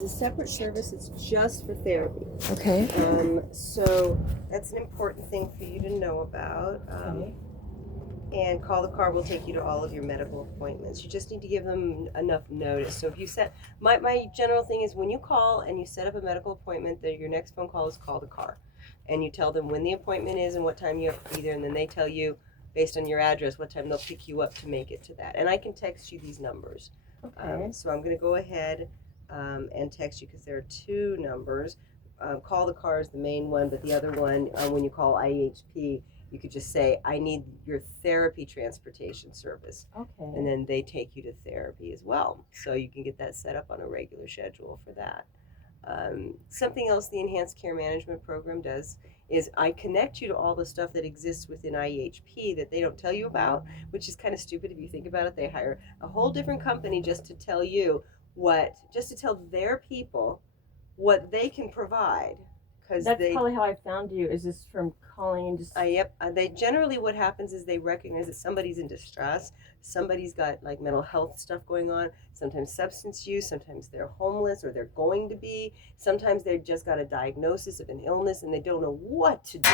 a separate service. It's just for therapy. Okay. So that's an important thing for you to know about. Okay. And Call the Car will take you to all of your medical appointments. You just need to give them enough notice. So if you set, my general thing is when you call and you set up a medical appointment, that your next phone call is Call the Car, and you tell them when the appointment is and what time you have to be there, and then they tell you based on your address what time they'll pick you up to make it to that. And I can text you these numbers. Okay. So I'm going to go ahead and text you because there are two numbers. Call the Car is the main one, but the other one, when you call IHP, you could just say, I need your therapy transportation service. Okay. And then they take you to therapy as well. So you can get that set up on a regular schedule for that. Something else the Enhanced Care Management Program does is I connect you to all the stuff that exists within IEHP that they don't tell you about, which is kind of stupid if you think about it. They hire a whole different company just to tell you just to tell their people what they can provide. That's probably how I found you. Is this from calling and just? Yep. They generally, what happens is they recognize that somebody's in distress. Somebody's got like mental health stuff going on. Sometimes substance use. Sometimes they're homeless or they're going to be. Sometimes they've just got a diagnosis of an illness and they don't know what to do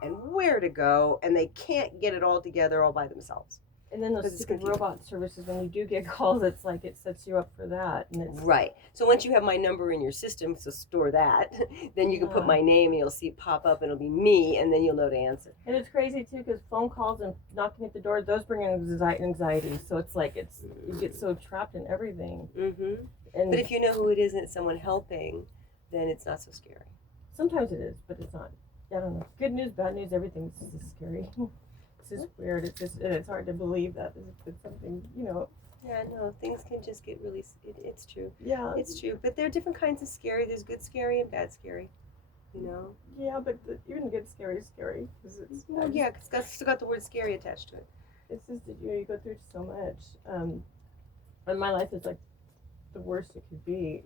and where to go, and they can't get it all together all by themselves. And then those stupid robot services, when you do get calls, it's like it sets you up for that. And it's right. So once you have my number in your system, so store that, then you can put my name and you'll see it pop up and it'll be me, and then you'll know to answer. And it's crazy too because phone calls and knocking at the door, those bring anxiety. So it's like you get so trapped in everything. Mm-hmm. But if you know who it is and it's someone helping, then it's not so scary. Sometimes it is, but it's not. I don't know. Good news, bad news, everything's just scary. It's just weird. It's hard to believe that it's something, Yeah, no, things can just get really. It's true. Yeah, it's true. But there are different kinds of scary. There's good scary and bad scary. Yeah, but even good scary is scary because it's. Well, yeah, it's still got the word scary attached to it. It's just that you go through so much, and my life is like the worst it could be.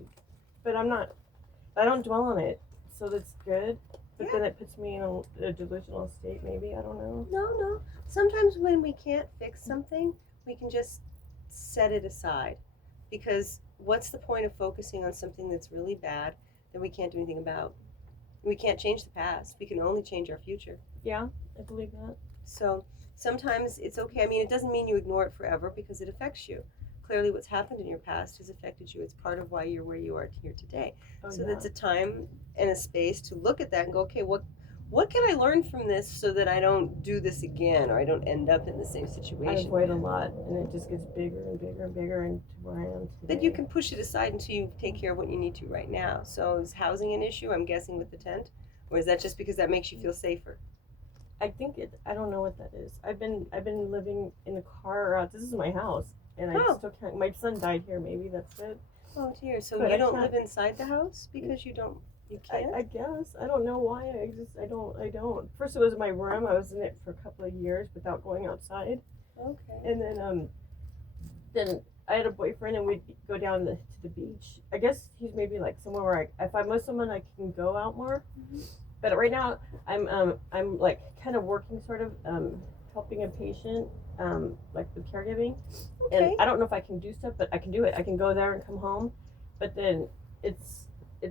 But I don't dwell on it, so that's good. But then it puts me in a delusional state, maybe. I don't know. No. Sometimes when we can't fix something, we can just set it aside. Because what's the point of focusing on something that's really bad that we can't do anything about? We can't change the past. We can only change our future. Yeah, I believe that. So sometimes it's okay. I mean, it doesn't mean you ignore it forever because it affects you. Clearly what's happened in your past has affected you. It's part of why you're where you are here today. So that's a time and a space to look at that and go, okay, what can I learn from this so that I don't do this again or I don't end up in the same situation? I avoid a lot, and it just gets bigger and bigger and bigger into where I am today. Then you can push it aside until you take care of what you need to right now. So is housing an issue, I'm guessing, with the tent? Or is that just because that makes you feel safer? I think I don't know what that is. I've been living in a car. This is my house. And I still can't. My son died here. Maybe that's it. Oh dear. So you don't live inside the house because you can't? I guess. I don't know why. I don't. First it was my room. I was in it for a couple of years without going outside. Okay. And then I had a boyfriend and we'd go down to the beach. I guess he's maybe like somewhere where if I'm with someone I can go out more. Mm-hmm. But right now I'm like kind of working sort of helping a patient. Like with caregiving, and I don't know if I can do stuff, but I can do it. I can go there and come home, but then it's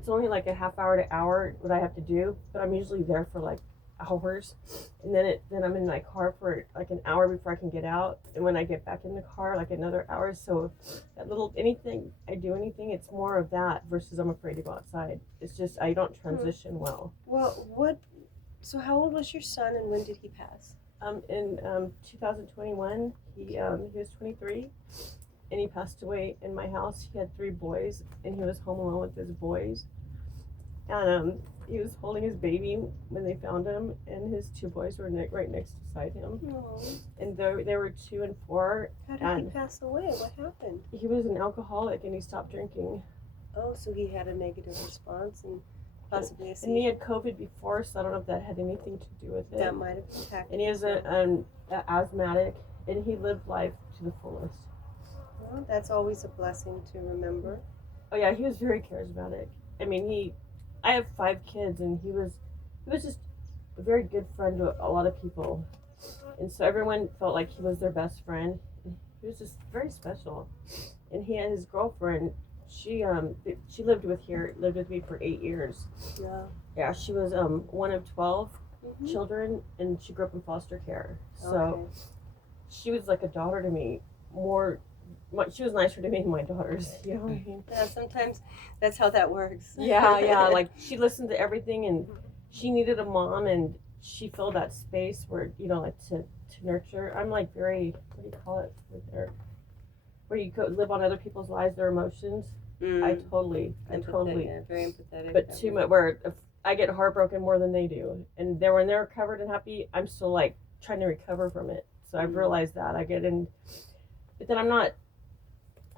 only like a half hour to hour what I have to do, but I'm usually there for like hours, and then I'm in my car for like an hour before I can get out, and when I get back in the car like another hour. So that little anything, it's more of that versus I'm afraid to go outside. It's just I don't transition well. Well, so how old was your son and when did he pass? In 2021, he was 23, and he passed away in my house. He had 3 boys, and he was home alone with his boys. And he was holding his baby when they found him, and his 2 boys were right next beside him. Aww. And they were 2 and 4. How did he pass away? What happened? He was an alcoholic, and he stopped drinking. Oh, so he had a negative response and possibly a seizure. And he had COVID before, so I don't know if that had anything to do with it. That might have impacted. And he is an asthmatic, and he lived life to the fullest. Well, that's always a blessing to remember. Oh yeah, he was very charismatic. I mean, I have 5 kids, and he was just a very good friend to a lot of people, and so everyone felt like he was their best friend. He was just very special, and he and his girlfriend, She lived with me for 8 years. Yeah. Yeah, she was one of 12 Mm-hmm. children, and she grew up in foster care. So Okay. she was like a daughter to me. She was nicer to me than my daughters. You know what I mean? Yeah, sometimes that's how that works. Yeah. Like she listened to everything, and she needed a mom, and she filled that space where like to nurture. I'm like very, what do you call it? Where you could live on other people's lives, their emotions. I totally, Yeah, very empathetic. but too much. Where if I get heartbroken more than they do, and when they're recovered and happy, I'm still like trying to recover from it. So I've realized that I get in, but then I'm not.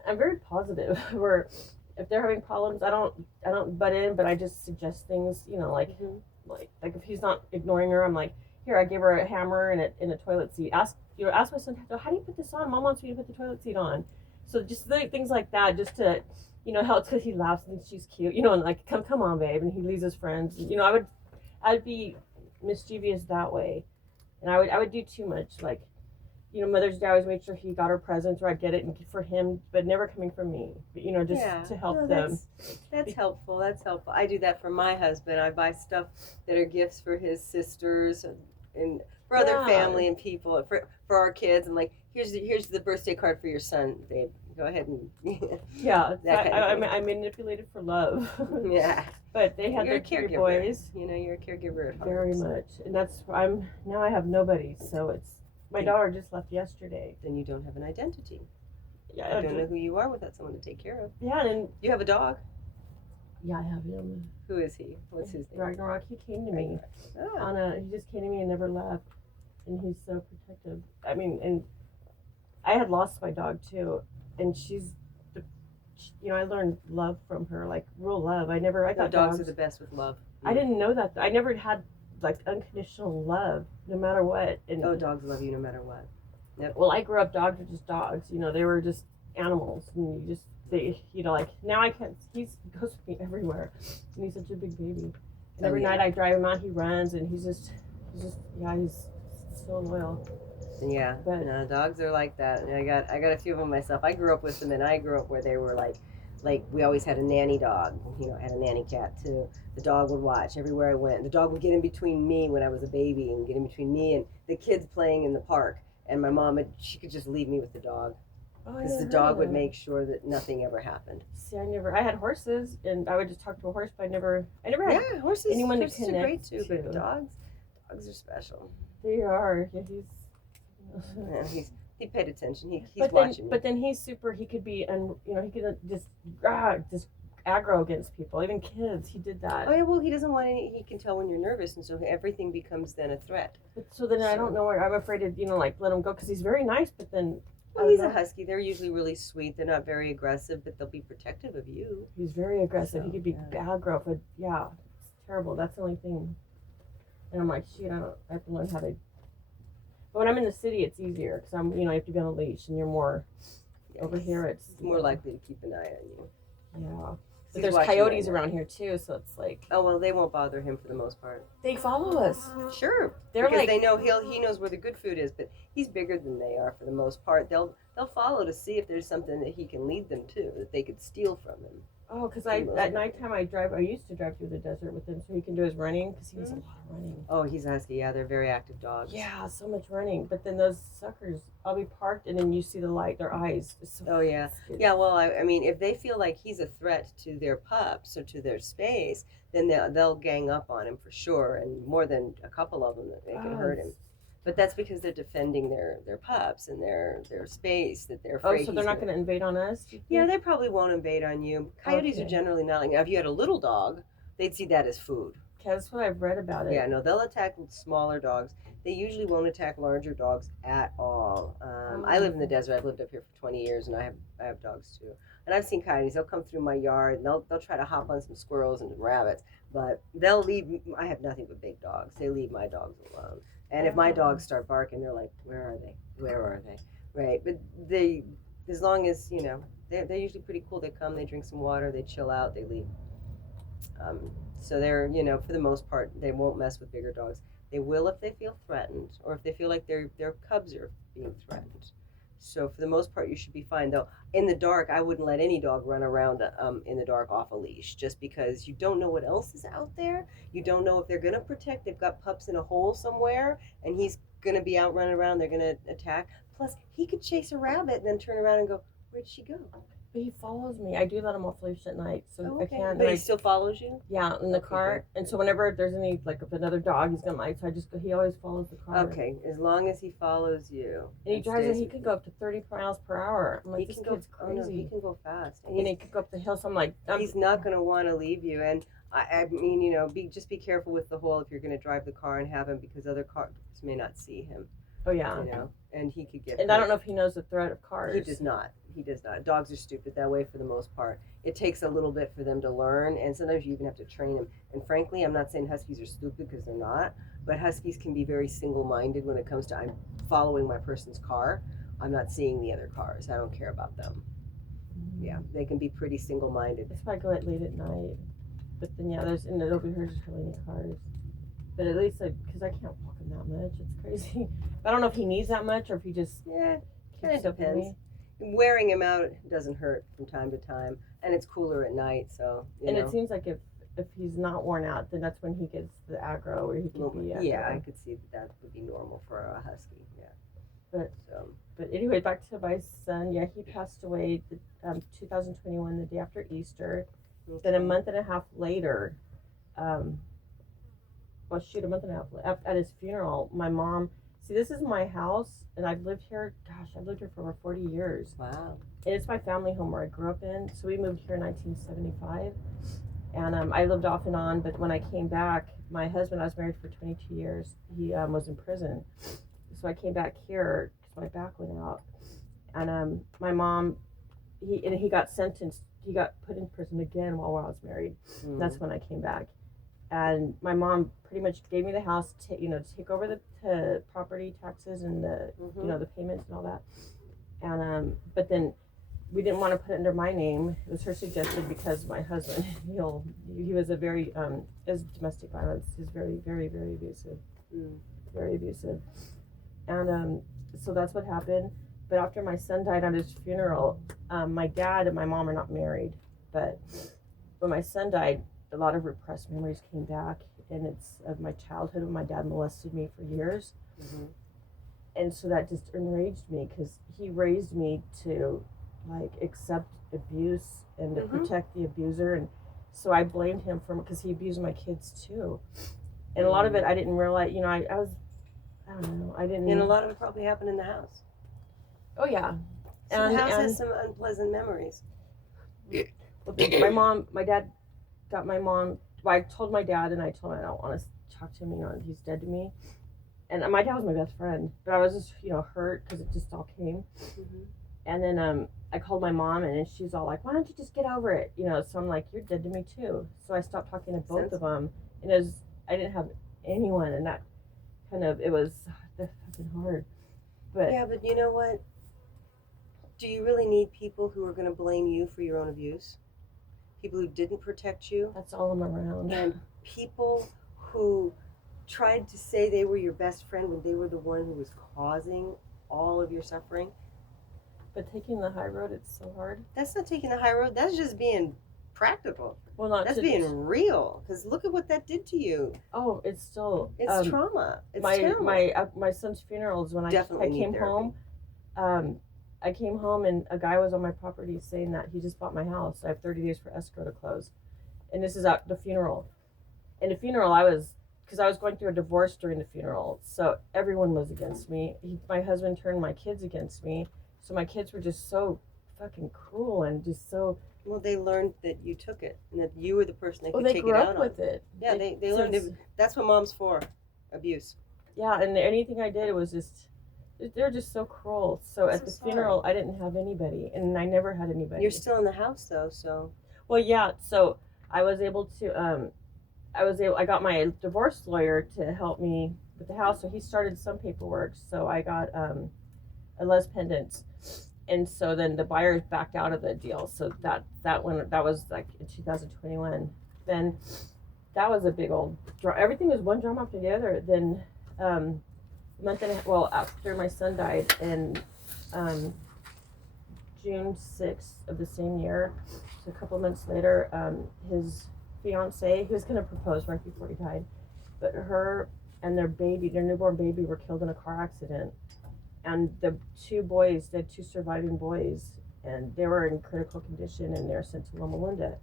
I'm very positive. Where if they're having problems, I don't butt in, but I just suggest things. Like if he's not ignoring her, I'm like, here, I gave her a hammer and a toilet seat. Ask my son, how do you put this on? Mom wants me to put the toilet seat on. So just things like that, just to, help, because he laughs and thinks she's cute, and like, come on, babe, and he leaves his friends. I'd be mischievous that way, and I would do too much, like. Mother's Day, I always made sure he got her presents, or I'd get it for him, but never coming from me. But, just to help them. That's helpful. That's helpful. I do that for my husband. I buy stuff that are gifts for his sisters and for other family and people, for our kids. And like, here's the birthday card for your son, babe. Go ahead and yeah. I manipulated for love. Yeah. But they had their 3 boys. You're a caregiver at heart. Very much, and now I have nobody, so it's. My daughter just left yesterday. Then you don't have an identity. Yeah, you don't know who you are without someone to take care of. Yeah, and you have a dog. Yeah, I have him. Who is he? What's his name? Ragnarok. He came to me. He just came to me and never left, and he's so protective. I mean, and I had lost my dog too, and I learned love from her, like real love. I thought dogs are the best with love. I didn't know that. I never had like unconditional love, no matter what. And dogs love you no matter what. Yep. Well, I grew up, dogs were just dogs. They were just animals, and like now I can't. He goes with me everywhere, and he's such a big baby. And every night I drive him out, he runs, and he's so loyal. Yeah, but no, dogs are like that. And I got a few of them myself. I grew up with them, and I grew up where they were like we always had a nanny dog. I had a nanny cat too. The dog would watch everywhere I went. The dog would get in between me when I was a baby, and get in between me and the kids playing in the park. And my mom, she could just leave me with the dog, because the dog would make sure that nothing ever happened. See, I had horses, and I would just talk to a horse, but I never had horses. Anyone horses to connect are great too, to. but dogs are special. They are. Yeah, he paid attention. He's watching. But then he's super. He could be, and he could just aggro against people, even kids. He did that. Oh yeah, well, he doesn't want any. He can tell when you're nervous, and so everything becomes then a threat. But I don't know where I'm afraid to let him go, because he's very nice. But then he's a husky. They're usually really sweet. They're not very aggressive, but they'll be protective of you. He's very aggressive. He could be aggro, but it's terrible. That's the only thing. And I'm like, shoot, I have to learn how to. But when I'm in the city, it's easier, because I'm, you have to be on a leash, and you're more. Over here, it's more likely to keep an eye on you. Yeah. But there's coyotes around here too, so it's like. Oh well, they won't bother him for the most part. They follow us. Sure, because they know he knows where the good food is, but he's bigger than they are for the most part. They'll follow to see if there's something that he can lead them to, that they could steal from him. Oh, because at nighttime I used to drive through the desert with him, so he can do his running, because he does a lot of running. Oh, he's a husky. Yeah, they're very active dogs. Yeah, so much running. But then those suckers, I'll be parked, and then you see the light, their eyes. Oh yeah, yeah. Well, I mean, if they feel like he's a threat to their pups or to their space, then they'll gang up on him for sure, and more than a couple of them that they can hurt him. But that's because they're defending their pups and their space, that they're afraid. Oh, so they're not going to invade on us? Yeah, they probably won't invade on you. Coyotes are generally not like. If you had a little dog, they'd see that as food. Okay, that's what I've read about it. Yeah, no, they'll attack smaller dogs. They usually won't attack larger dogs at all. I live in the desert. I've lived up here for 20 years, and I have dogs too. And I've seen coyotes. They'll come through my yard, and they'll try to hop on some squirrels and rabbits, but they'll leave. I have nothing but big dogs. They leave my dogs alone. And if my dogs start barking, they're like, "Where are they? Where are they?" Right? But as long as they're usually pretty cool. They come, they drink some water, they chill out, they leave. So they're for the most part, they won't mess with bigger dogs. They will if they feel threatened, or if they feel like their cubs are being threatened. So for the most part, you should be fine. Though in the dark, I wouldn't let any dog run around in the dark off a leash, just because you don't know what else is out there. You don't know if they're gonna protect. They've got pups in a hole somewhere, and he's gonna be out running around. They're gonna attack. Plus, he could chase a rabbit and then turn around and go, "Where'd she go?" But he follows me. I do let him off leash at night, so Oh, I okay. can't. But he I, still follows you. yeah, in the Okay, car. good. And so whenever there's any like if another dog, he's gonna like. So I just go. He always follows the car. Okay, as long as he follows you. And he drives it. stays He with can you. go up to 30 miles per hour. I'm like, He this can go. kid's Oh no, he crazy. can go fast. And he could go up the hill. So I'm like, He's not going to want to leave you. And I mean, you know, be careful with the hole if you're going to drive the car and have him, because other cars may not see him. oh yeah. You know, and he could get. And hurt. I don't know if he knows the threat of cars. He does not. He does not. Dogs are stupid that way for the most part. It takes a little bit for them to learn, and sometimes you even have to train them. And frankly, I'm not saying Huskies are stupid, because they're not. But Huskies can be very single-minded when it comes to I'm following my person's car. I'm not seeing the other cars. I don't care about them. Yeah, they can be pretty single-minded. That's why I go out late at night. But then yeah, there's and over here there's hardly any cars. But at least because I can't walk him that much, it's crazy. But I don't know if he needs that much or if he just Yeah, kind keeps of up with depends. me. Wearing him out doesn't hurt from time to time, and it's cooler at night, so you And know. it seems like if he's not worn out, then that's when he gets the aggro where he can Little be. bit- Aggro. yeah, I could see that would be normal for a husky. Yeah. But- so But anyway, back to my son. Yeah, he passed away 2021, the day after Easter. Then a month and a half later, a month and a half at his funeral, my mom. See, this is my house, and I've lived here. Gosh, I've lived here for over 40 years. Wow. And it's my family home where I grew up in. So we moved here in 1975, and I lived off and on. But when I came back, my husband, I was married for 22 years. He was in prison, so I came back here because my back went out, and my mom, he got sentenced. He got put in prison again while I was married. Mm. That's when I came back, and my mom pretty much gave me the house to take over the property taxes and the Mhm. the payments and all that. And but then we didn't want to put it under my name. It was her suggestion because my husband he was a very is domestic violence. He's very very very abusive, Mm. very abusive, and so that's what happened. But after my son died at his funeral, my dad and my mom are not married. But when my son died, a lot of repressed memories came back, and it's of my childhood when my dad molested me for years. Mhm. And so that just enraged me because he raised me to like accept abuse and to Mhm. protect the abuser, and so I blamed him for because he abused my kids too. And a lot of it I didn't realize. I was I don't know. I didn't. And a lot of it probably happened in the house. Oh yeah. So the house and- has some unpleasant memories. My dad got my mom. Well, I told my dad, and I told him I don't want to talk to him. He's dead to me. And my dad was my best friend, but I was just hurt because it just all came. Mhm. And then I called my mom, and she's all like, "Why don't you just get over it?" So I'm like, "You're dead to me too." So I stopped talking to both of them, and I didn't have anyone, and that it was fucking hard. But Yeah, but you know what? Do you really need people who are going to blame you for your own abuse? People who didn't protect you? that's all I'm around. And people who tried to say they were your best friend when they were the one who was causing all of your suffering? But taking the high road, it's so hard. That's not taking the high road. That's just being practical. Well, not That's to being real. Because look at what that did to you. Oh, it's still It's trauma. It's my terrible. my son's funeral is when Definitely I need came therapy. home. I came home and a guy was on my property saying that he just bought my house. I have 30 days for escrow to close, and this is at the funeral. And the funeral, because I was going through a divorce during the funeral, so everyone was against me. My husband turned my kids against me, so my kids were just so fucking cruel and just so. Well, they learned that you took it and that you were the person they could They take grew it up out with on. it. Yeah, they learned it. That's what mom's for. Abuse. Yeah, and anything I did, it was just. They're just so cruel. So I'm at so the sorry. funeral, I didn't have anybody, and I never had anybody. You're still in the house though, so Well, yeah. So I was able to. I got my divorce lawyer to help me with the house. So he started some paperwork. So I got a les pendants, and so then the buyers backed out of the deal. So that was like in 2021. Then that was a big old. Everything was one drama after the other. Then. Month and a half, after my son died in June 6th of the same year, so a couple months later, his fiance, he was going to propose right before he died, but her and their baby, their newborn baby, were killed in a car accident. And the two boys, the two surviving boys, and they were in critical condition and they're sent to Loma Linda.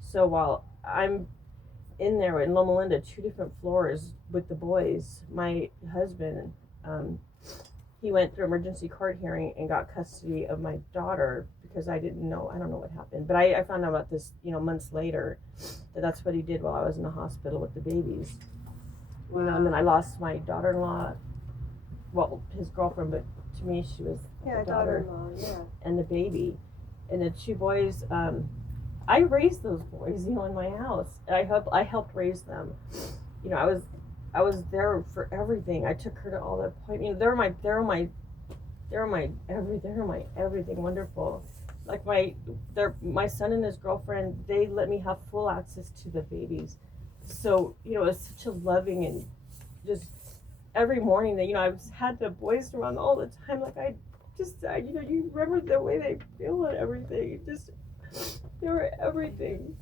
So while I'm in there in Loma Linda, two different floors with the boys, my husband, he went through emergency court hearing and got custody of my daughter because I don't know what happened. But I found out about this, months later, that's what he did while I was in the hospital with the babies. Wow. And then I lost my daughter-in-law, well, his girlfriend, but to me she was Yeah, the daughter daughter-in-law, yeah. and the baby. And the two boys, I raised those boys, in my house. I helped raise them. I was there for everything. I took her to all the appointments. They were my everything wonderful. Like my son and his girlfriend, they let me have full access to the babies. So, it was such a loving and just every morning that, I had the boys around all the time. Like you remember the way they feel and everything. They were everything.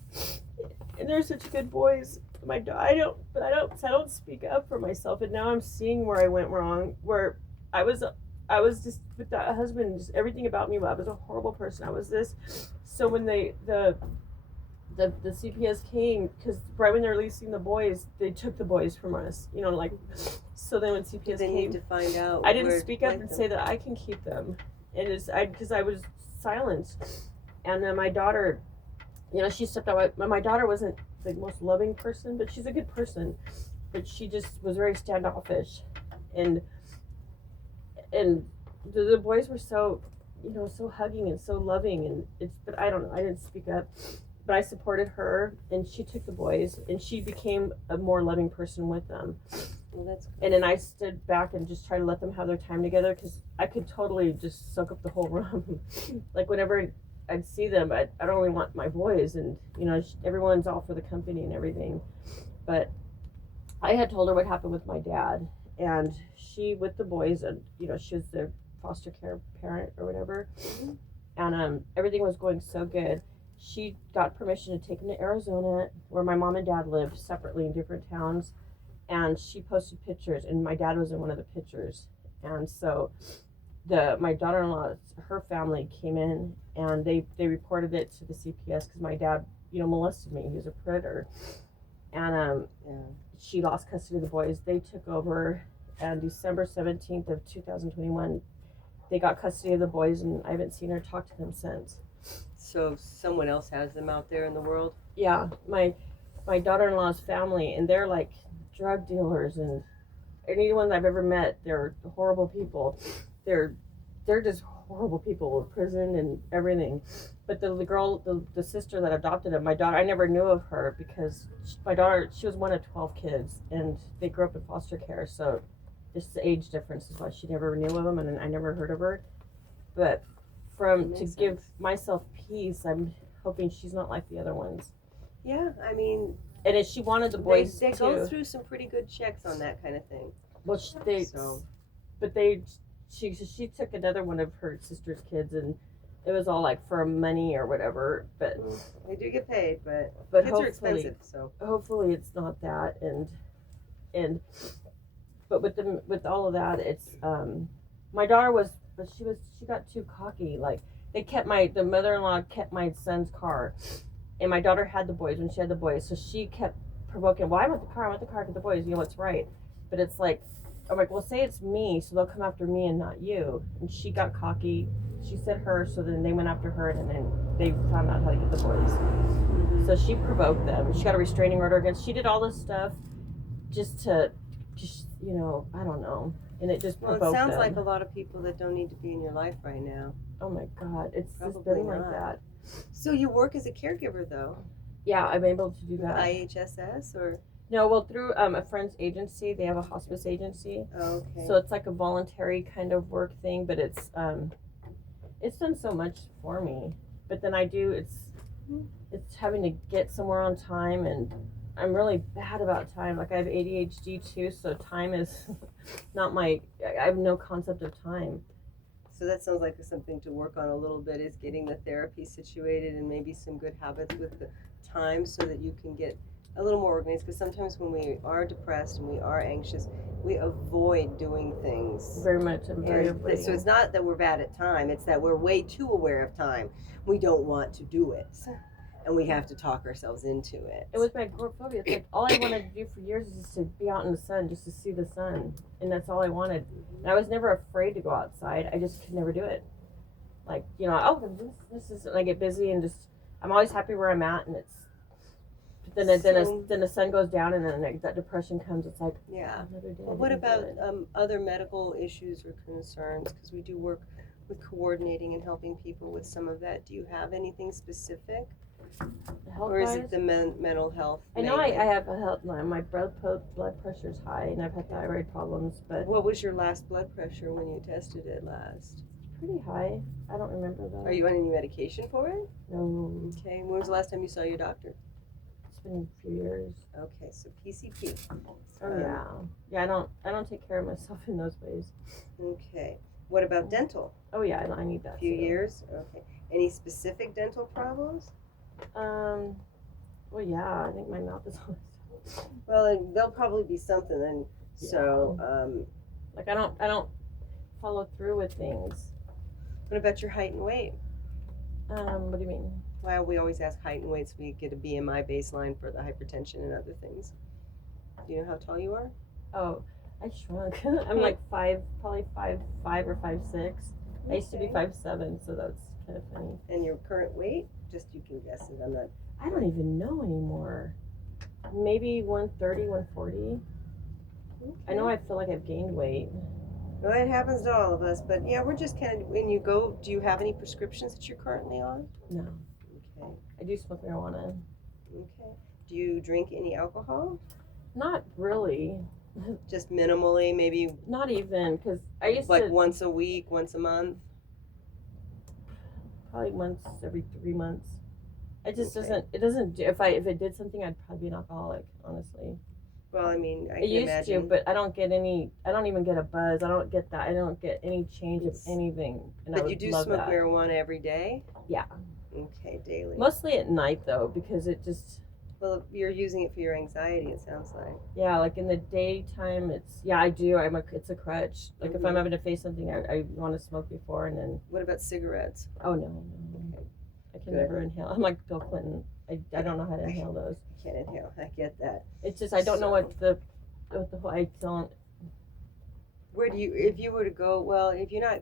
And they're such good boys. I don't speak up for myself, and now I'm seeing where I went wrong. Where I was just with that husband, just everything about me. I was a horrible person. I was this. So when the CPS came, because right when they're releasing the boys, they took the boys from us. So then when CPS They came, need to find out. I didn't where speak to up plant and them. say that I can keep them, and because I was silenced. And then my daughter, she stepped out. My daughter wasn't the most loving person, but she's a good person. But she just was very standoffish, and the boys were so, so hugging and so loving, but I don't know. I didn't speak up, but I supported her, and she took the boys, and she became a more loving person with them. Well, that's good. And then I stood back and just tried to let them have their time together because I could totally just soak up the whole room. Like whenever I'd see them, I don't really want my boys, and everyone's all for the company and everything. But I had told her what happened with my dad, and she with the boys, and she was their foster care parent or whatever, and everything was going so good. She got permission to take them to Arizona, where my mom and dad lived separately in different towns, and she posted pictures, and my dad was in one of the pictures, and so my daughter-in-law, her family came in and they reported it to the CPS because my dad molested me. He was a predator, and Yeah. she lost custody of the boys. They took over, and December 17th of 2021 they got custody of the boys, and I haven't seen her talk to them since. So someone else has them out there in the world? Yeah, my daughter-in-law's family, and they're like drug dealers, and anyone I've ever met, they're horrible people. They're just horrible people with prison and everything. But the girl, the sister that adopted him, my daughter, I never knew of her because my daughter, she was one of 12 kids, and they grew up in foster care. So just the age difference is why she never knew of him, and I never heard of her. But to give myself peace, I'm hoping she's not like the other ones. Yeah, I mean, and if she wanted the boys they too. go through some pretty good checks on that kind of thing. Well, she took another one of her sister's kids, and it was all like for money or whatever. But they do get paid, but kids are expensive. So hopefully it's not that. But with all of that, it's my daughter she got too cocky. Like the mother-in-law kept my son's car, and my daughter had the boys when she had the boys, so she kept provoking. Well, I want the car, get the boys. What's right? But it's like, I'm like, well, say it's me, so they'll come after me and not you. And she got cocky. She said her, so then they went after her, and then they found out how to get the boys. Mm-hmm. So she provoked them. She got a restraining order against. She did all this stuff just I don't know. And it just provoked them. Well, it sounds like a lot of people that don't need to be in your life right now. Oh my God, it's Probably just been not. like that. So you work as a caregiver, though? Yeah, I'm able to do With that. IHSS or? No, well, through a friend's agency. They have a hospice agency. Oh, okay. So it's like a voluntary kind of work thing, but it's done so much for me. But then it's having to get somewhere on time, and I'm really bad about time. Like I have ADHD too, so time is not I have no concept of time. So that sounds like something to work on a little bit, is getting the therapy situated and maybe some good habits with the time so that you can get a little more organized. Because sometimes when we are depressed and we are anxious, we avoid doing things. Very much. I'm very And avoiding. so it's not that we're bad at time, it's that we're way too aware of time. We don't want to do it. And we have to talk ourselves into it. It was my agoraphobia. It's like all I wanted to do for years is just to be out in the sun, just to see the sun, and that's all I wanted. And I was never afraid to go outside. I just could never do it. Like, you know, oh, this is, and I get busy and just, I'm always happy where I'm at, and it's, then the sun goes down, and then like, that depression comes. It's like, Yeah. another day. Well, what about other medical issues or concerns? Because we do work with coordinating and helping people with some of that. Do you have anything specific? Or is it the mental health? I know I have a health. My blood pressure's high, and I've had thyroid problems. But what was your last blood pressure when you tested it last? Pretty high. I don't remember though. Are you on any medication for it? No. Okay. When was the last time you saw your doctor? It's been a few years. Okay, so PCP. Yeah. I don't take care of myself in those ways. Okay. What about dental? Oh yeah, I need that. A few too. years. Okay. Any specific dental problems? Well, yeah, I think my mouth is always. Well, there'll probably be something, and so like I don't follow through with things. What about your height and weight? What do you mean? Well, we always ask height and weight so we get a BMI baseline for the hypertension and other things. Do you know how tall you are? Oh, I shrunk. I'm like probably 5'5" or 5'6". I used to be 5'7", so that's kind of funny. And your current weight? Just you can guess it. I'm not. I don't even know anymore. Maybe 130, 140. Okay. I know I feel like I've gained weight. Well, it happens to all of us, but yeah, we're just kind of, when you go, do you have any prescriptions that you're currently on? No. Okay. I do smoke marijuana. Okay. Do you drink any alcohol? Not really. Just minimally, maybe Not even, because I used like to. once a week, once a month? Probably once every 3 months. It just Okay. doesn't. It doesn't. If it did something, I'd probably be an alcoholic. Honestly. Well, I mean, I It can used imagine. to, but I don't get any. I don't even get a buzz. I don't get that. I don't get any change of It's- anything. And I But would you do love smoke that. marijuana every day? Yeah. Okay, daily. Mostly at night though, because it just. Well, you're using it for your anxiety, it sounds like. Yeah, like in the daytime, it's I do. It's a crutch. Like if I'm having to face something, I want to smoke before, and then What about cigarettes? oh no, Okay. I can Good. never inhale. I'm like Bill Clinton. I don't know how to inhale those. I can't inhale. I get that. It's just I don't know what the whole I don't. Where do you, if you were to go, well, if you're not,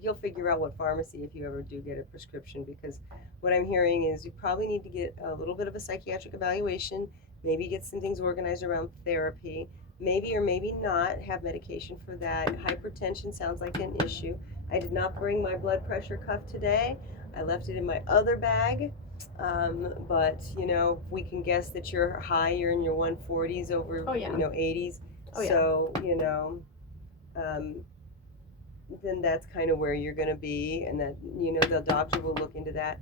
you'll figure out what pharmacy if you ever do get a prescription, because what I'm hearing is you probably need to get a little bit of a psychiatric evaluation, maybe get some things organized around therapy, maybe or maybe not have medication for that. Hypertension sounds like an issue. I did not bring my blood pressure cuff today. I left it in my other bag. But you know, we can guess that you're high, you're in your 140s over, Oh, yeah. 80s. Oh, yeah. So, then that's kind of where you're going to be, and that, the doctor will look into that.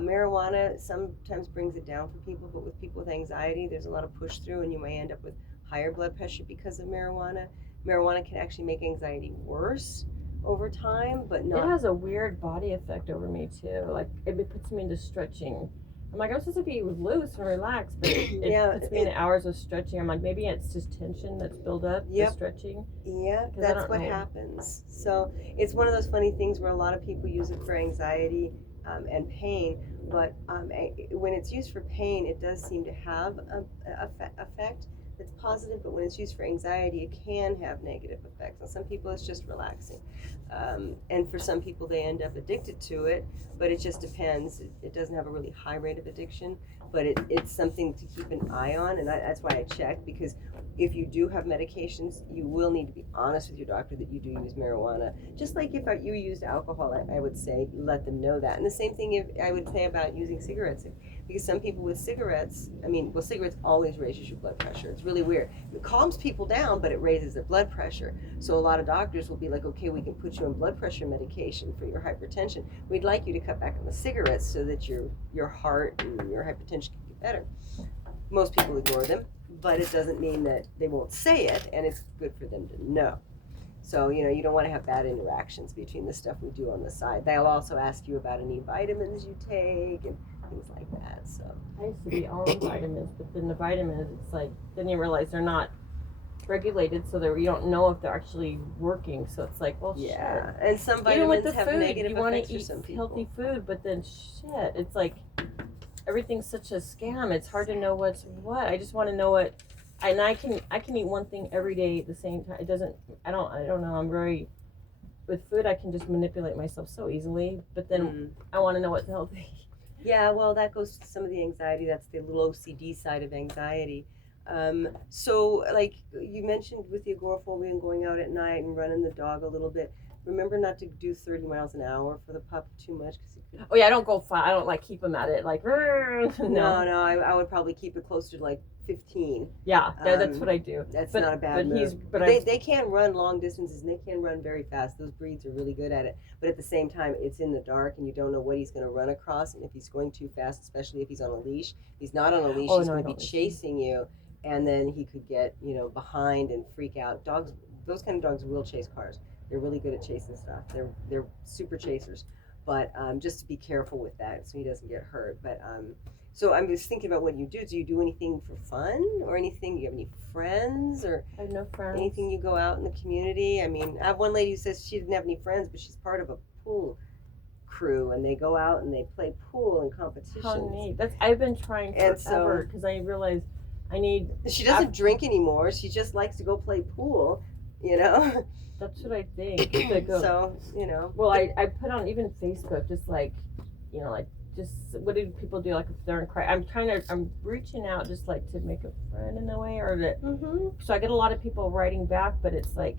Marijuana sometimes brings it down for people, but with people with anxiety, there's a lot of push through, and you may end up with higher blood pressure because of marijuana. Marijuana can actually make anxiety worse over time, but It not. has a weird body effect over me too. Like it puts me into stretching. I'm like I'm supposed to be loose and relaxed, but it Yeah, puts me into hours of stretching. I'm like maybe it's just tension that's built up. Yep. The stretching. Yeah, 'Cause I that's don't what know. happens. So it's one of those funny things where a lot of people use it for anxiety and pain, but when it's used for pain, it does seem to have a effect that's positive, but when it's used for anxiety, it can have negative effects. On some people, it's just relaxing. And for some people, they end up addicted to it, but it just depends. It doesn't have a really high rate of addiction, but it's something to keep an eye on, and that's why I check, because if you do have medications, you will need to be honest with your doctor that you do use marijuana. Just like if you used alcohol, I would say let them know that. And the same thing I would say about using cigarettes, because some people with cigarettes, cigarettes always raises your blood pressure. It's really weird. It calms people down, but it raises their blood pressure. So a lot of doctors will be like, okay, we can put you on blood pressure medication for your hypertension. We'd like you to cut back on the cigarettes so that your heart and your hypertension can get better. Most people ignore them, but it doesn't mean that they won't say it, and it's good for them to know. So, you don't want to have bad interactions between the stuff we do on the side. They'll also ask you about any vitamins you take and things like that. So, I used to be all on vitamins, but then the vitamins, it's like, then you realize they're not regulated, so that you don't know if they're actually working. So it's like, well, yeah. shit. And some Even with vitamins the have food, negative you want effects to for eat some people. healthy food, but then shit, it's like everything's such a scam. It's hard to know what's what. I just want to know what, and I can eat one thing every day at the same time. It doesn't. I don't know. I'm very with food. I can just manipulate myself so easily. But then I want to know what's healthy. Yeah, well, that goes to some of the anxiety. That's the little OCD side of anxiety. So, like you mentioned with the agoraphobia and going out at night and running the dog a little bit, remember not to do 30 miles an hour for the pup too much. Oh yeah, I don't go far. I don't like keep them at it. Like no. No, I would probably keep it closer to like 15. Yeah, that's what I do. That's but, not a bad move. But they can run long distances and they can run very fast. Those breeds are really good at it. But at the same time, it's in the dark and you don't know what he's going to run across. And if he's going too fast, especially if he's on a leash, he's not on a leash. He's going to be chasing you, and then he could get behind and freak out. Dogs, those kind of dogs will chase cars. They're really good at chasing stuff. They're super chasers. But just to be careful with that so he doesn't get hurt. But so I'm just thinking about what you do. Do you do anything for fun or anything? Do you have any friends or I have no friends. Anything you go out in the community? I mean, I have one lady who says she didn't have any friends, but she's part of a pool crew, and they go out and they play pool in competitions. How neat! I've been trying forever because I realized I need. She doesn't drink anymore. She just likes to go play pool. That's what I think. So Well, I put on even Facebook, just like, just what do people do? Like if they're in crisis, I'm reaching out just like to make a friend in a way, or that. So I get a lot of people writing back, but it's like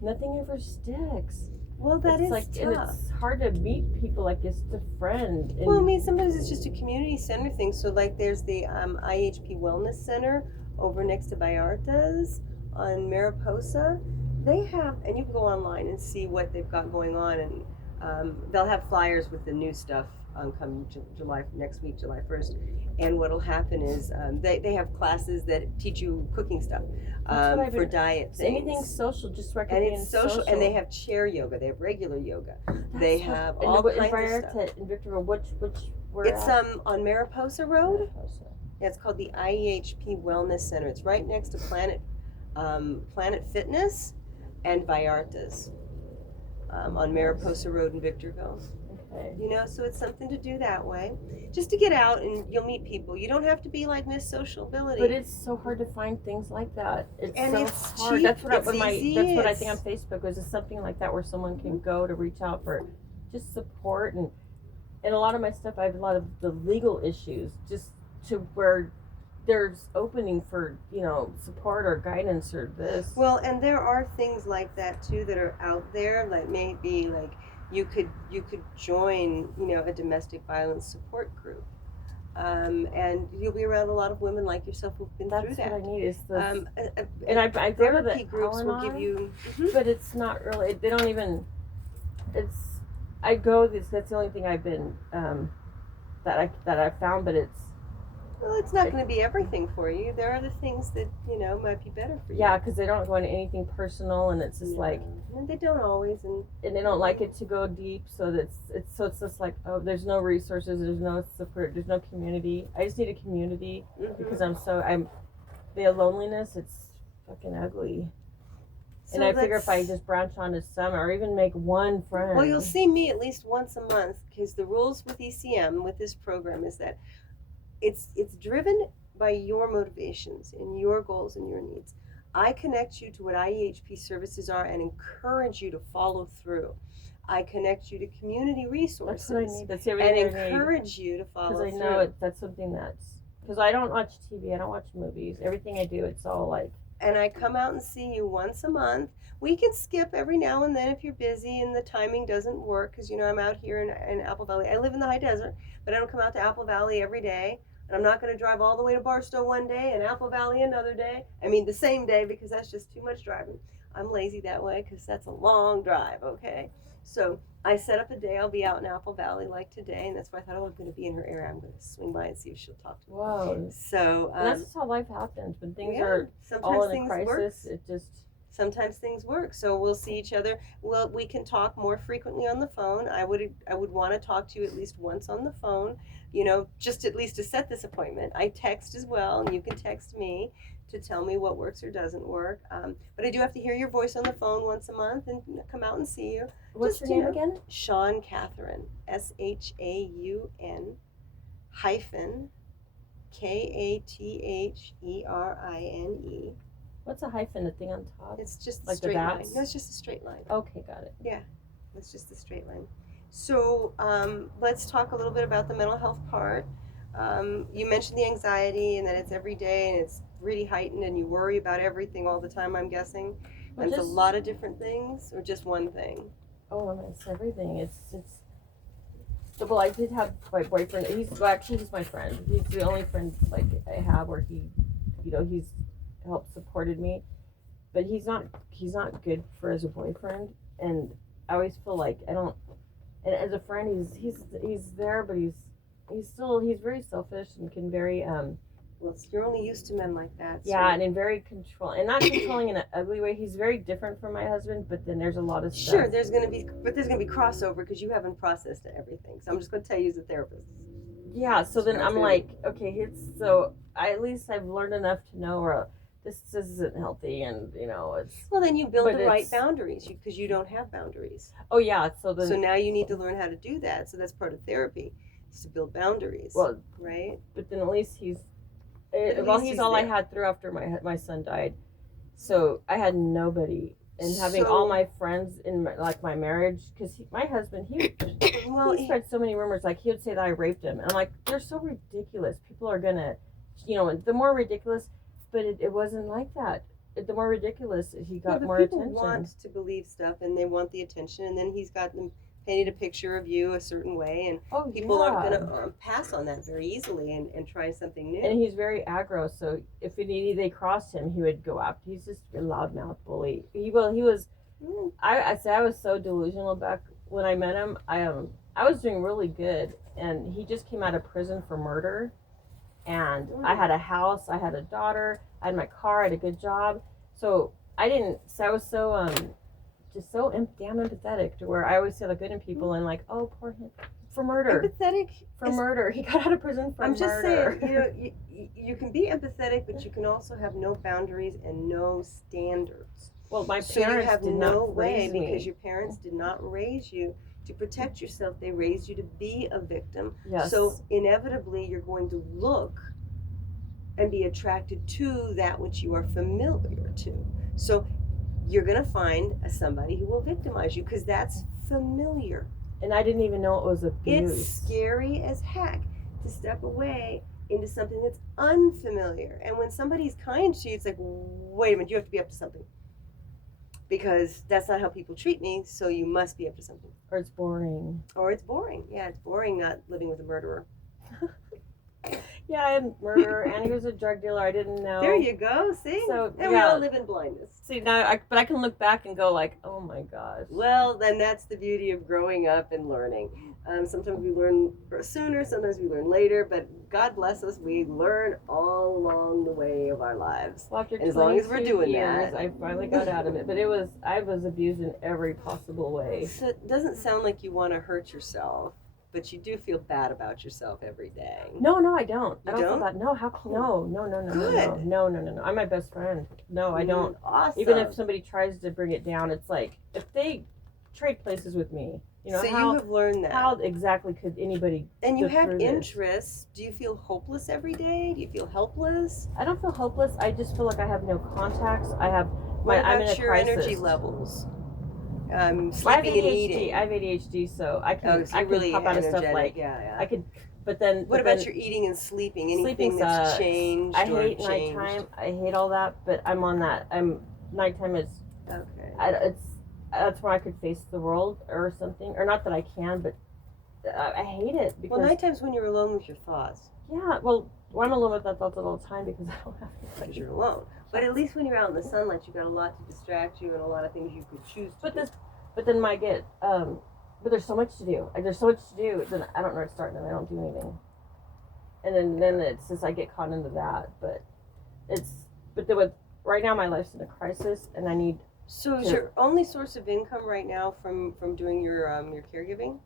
nothing ever sticks. Well, that is like, tough. And it's hard to meet people like just a friend. Well, I mean, sometimes it's just a community center thing. So like, there's the IHP Wellness Center over next to Vallarta's on Mariposa. They have, and you can go online and see what they've got going on, and they'll have flyers with the new stuff come next week, July 1st. And what'll happen is they have classes that teach you cooking stuff for diet things. Anything social, just recommend. And it's social, and they have chair yoga. They have regular yoga. They have all kinds of stuff. In Victorville, which it's on Mariposa Road. Yeah, it's called the IHP Wellness Center. It's right next to Planet Fitness and Vallarta's on Mariposa Road in Victorville. Okay. So it's something to do that way, just to get out and you'll meet people. You don't have to be like Miss Sociability. But it's so hard to find things like that. It's hard. Cheap. That's what it's that's what I think on Facebook was just something like that where someone can go to reach out for just support and a lot of my stuff. I have a lot of the legal issues just to where there's opening for support or guidance or this. Well, and there are things like that too that are out there, like maybe like you could join a domestic violence support group, and you'll be around a lot of women like yourself who've been through that. That's what I need is this. And I go to the groups will give you, but it's not really. They don't even. I go. That's the only thing I've been that I found, but it's. Well, it's not going to be everything for you. There are other things that might be better for you. Yeah, because they don't go into anything personal, and it's just like. And they don't always, and they don't like it to go deep. So it's just like, oh, there's no resources, there's no support, there's no community. I just need a community because the loneliness. It's fucking ugly. So and I figure if I just branch onto some, or even make one friend. Well, you'll see me at least once a month because the rules with ECM with this program is that. It's driven by your motivations and your goals and your needs. I connect you to what IEHP services are and encourage you to follow through. I connect you to community resources. That's what I need. That's everything and encourage you to follow through. Because I know that's something because I don't watch TV, I don't watch movies. Everything I do, it's all like. And I come out and see you once a month. We can skip every now and then if you're busy and the timing doesn't work because I'm out here in Apple Valley. I live in the high desert, but I don't come out to Apple Valley every day. And I'm not going to drive all the way to Barstow one day and Apple Valley another day. I mean, the same day because that's just too much driving. I'm lazy that way because that's a long drive, okay? So I set up a day I'll be out in Apple Valley like today, and that's why I thought, I'm going to be in her area. I'm going to swing by and see if she'll talk to me. Whoa. So that's just how life happens. When things are all in a crisis, work. it just... sometimes things work. So we'll see each other. We can talk more frequently on the phone. I would want to talk to you at least once on the phone, just at least to set this appointment. I text as well, and you can text me to tell me what works or doesn't work. But I do have to hear your voice on the phone once a month and come out and see you. What's Just, your name again? Shaun Catherine, SHAUN hyphen KATHERINE. What's a hyphen? The thing on top? It's just a Like the straight line. bats? No, it's just a straight line. Okay, got it. It's just a straight line. So let's talk a little bit about the mental health part. You mentioned the anxiety and that it's every day and it's really heightened and you worry about everything all the time, I'm guessing. Well, And it's a lot of different things or just one thing? Oh, it's everything. It's. Well, I did have my boyfriend. He's my friend. He's the only friend like I have where he's helped supported me, but he's not good for as a boyfriend. And I always feel like I don't. And as a friend, he's there, but he's very selfish and can very Well, you're only used to men like that. So. yeah, and in very not controlling in an ugly way. He's very different from my husband, but then there's a lot of stuff. Sure, there's gonna be crossover because you haven't processed everything. So I'm just gonna tell you as a therapist. Yeah, so then I'm like, okay, at least I've learned enough to know where this isn't healthy, and it's. Well, then you build But the right it's- boundaries because you don't have boundaries. Oh yeah, so then So now you need to learn how to do that. So that's part of therapy, is to build boundaries. well, right? but then at least he's At well, least he's he's all I there. had through after my son died, so I had nobody, and having all So- my friends in my marriage, because my husband he Well, spread so many rumors, like he would say that I raped him, and I'm like, they're so ridiculous. People are gonna, the more ridiculous, but it wasn't like that. The more ridiculous, he got but more people attention. want to believe stuff and they want the attention, and then he's got them painted a picture of you a certain way, and Oh people yeah. aren't going to pass on that very easily and try something new. And he's very aggro, so if they crossed him, he would go after. He's just a loudmouth bully. He was. Mm. I say I was so delusional back when I met him. I was doing really good, and he just came out of prison for murder, and I had a house, I had a daughter, I had my car, I had a good job. So I was so just so damn empathetic to where I always see the good in people and like, oh, poor him for murder. Empathetic is- Murder. He got out of prison for I'm just murder. saying, you can be empathetic, but you can also have no boundaries and no standards. Well, my So you parents have did no not way raise me. because your parents did not raise you to protect yourself. They raised you to be a victim. Yes. So inevitably, you're going to look and be attracted to that which you are familiar to. So you're going to find somebody who will victimize you because that's familiar. And I didn't even know it was abuse. It's scary as heck to step away into something that's unfamiliar. And when somebody's kind to you, it's like, wait a minute, you have to be up to something. Because that's not how people treat me, so you must be up to something. Or it's boring. Or it's boring. Yeah, it's boring not living with a murderer. Yeah, I had murderer, and he was a drug dealer. I didn't know. There you go, see? So, and we yeah. all live in blindness. See now, but I can look back and go like, oh my gosh. Well, then that's the beauty of growing up and learning. Sometimes we learn sooner, sometimes we learn later, but God bless us, we learn all along the way of our lives. Well, after And as long as we're 22 doing years, that. I finally got out of it. But I was abused in every possible way. So it doesn't sound like you want to hurt yourself, but you do feel bad about yourself every day. No, I don't. I You don't feel don't? bad. No, how? No. Good. No. I'm my best friend. No, I don't. Awesome. Even if somebody tries to bring it down, it's like if they trade places with me, so how you have learned that. how exactly could anybody? And you go have through this? interests. Do you feel hopeless every day? Do you feel helpless? I don't feel hopeless. I just feel like I have no contacts. I have What I'm about in a your crisis. energy levels? I have Sleeping and ADHD. eating. I have ADHD, so I can so I you're can really pop out of energetic. stuff like yeah. I could. But then What but about then, your eating and sleeping? Anything sleeping that's sucks. changed I or hate changed? nighttime. I hate all that. But I'm on that. Nighttime is. Okay. That's where I could face the world or something, or not that I can, but I hate it because Well, nighttime's when you're alone with your thoughts yeah. Well, I'm alone with that thoughts all the time because I don't have because anybody. you're alone. But at least when you're out in the sunlight, you've got a lot to distract you and a lot of things you could choose to do. But then my get but there's so much to do. Like there's so much to do. Then I don't know where to start. And I don't do anything. And then it's just I get caught into that. But then right now my life's in a crisis, and I need. So is Yeah. your only source of income right now from doing your caregiving?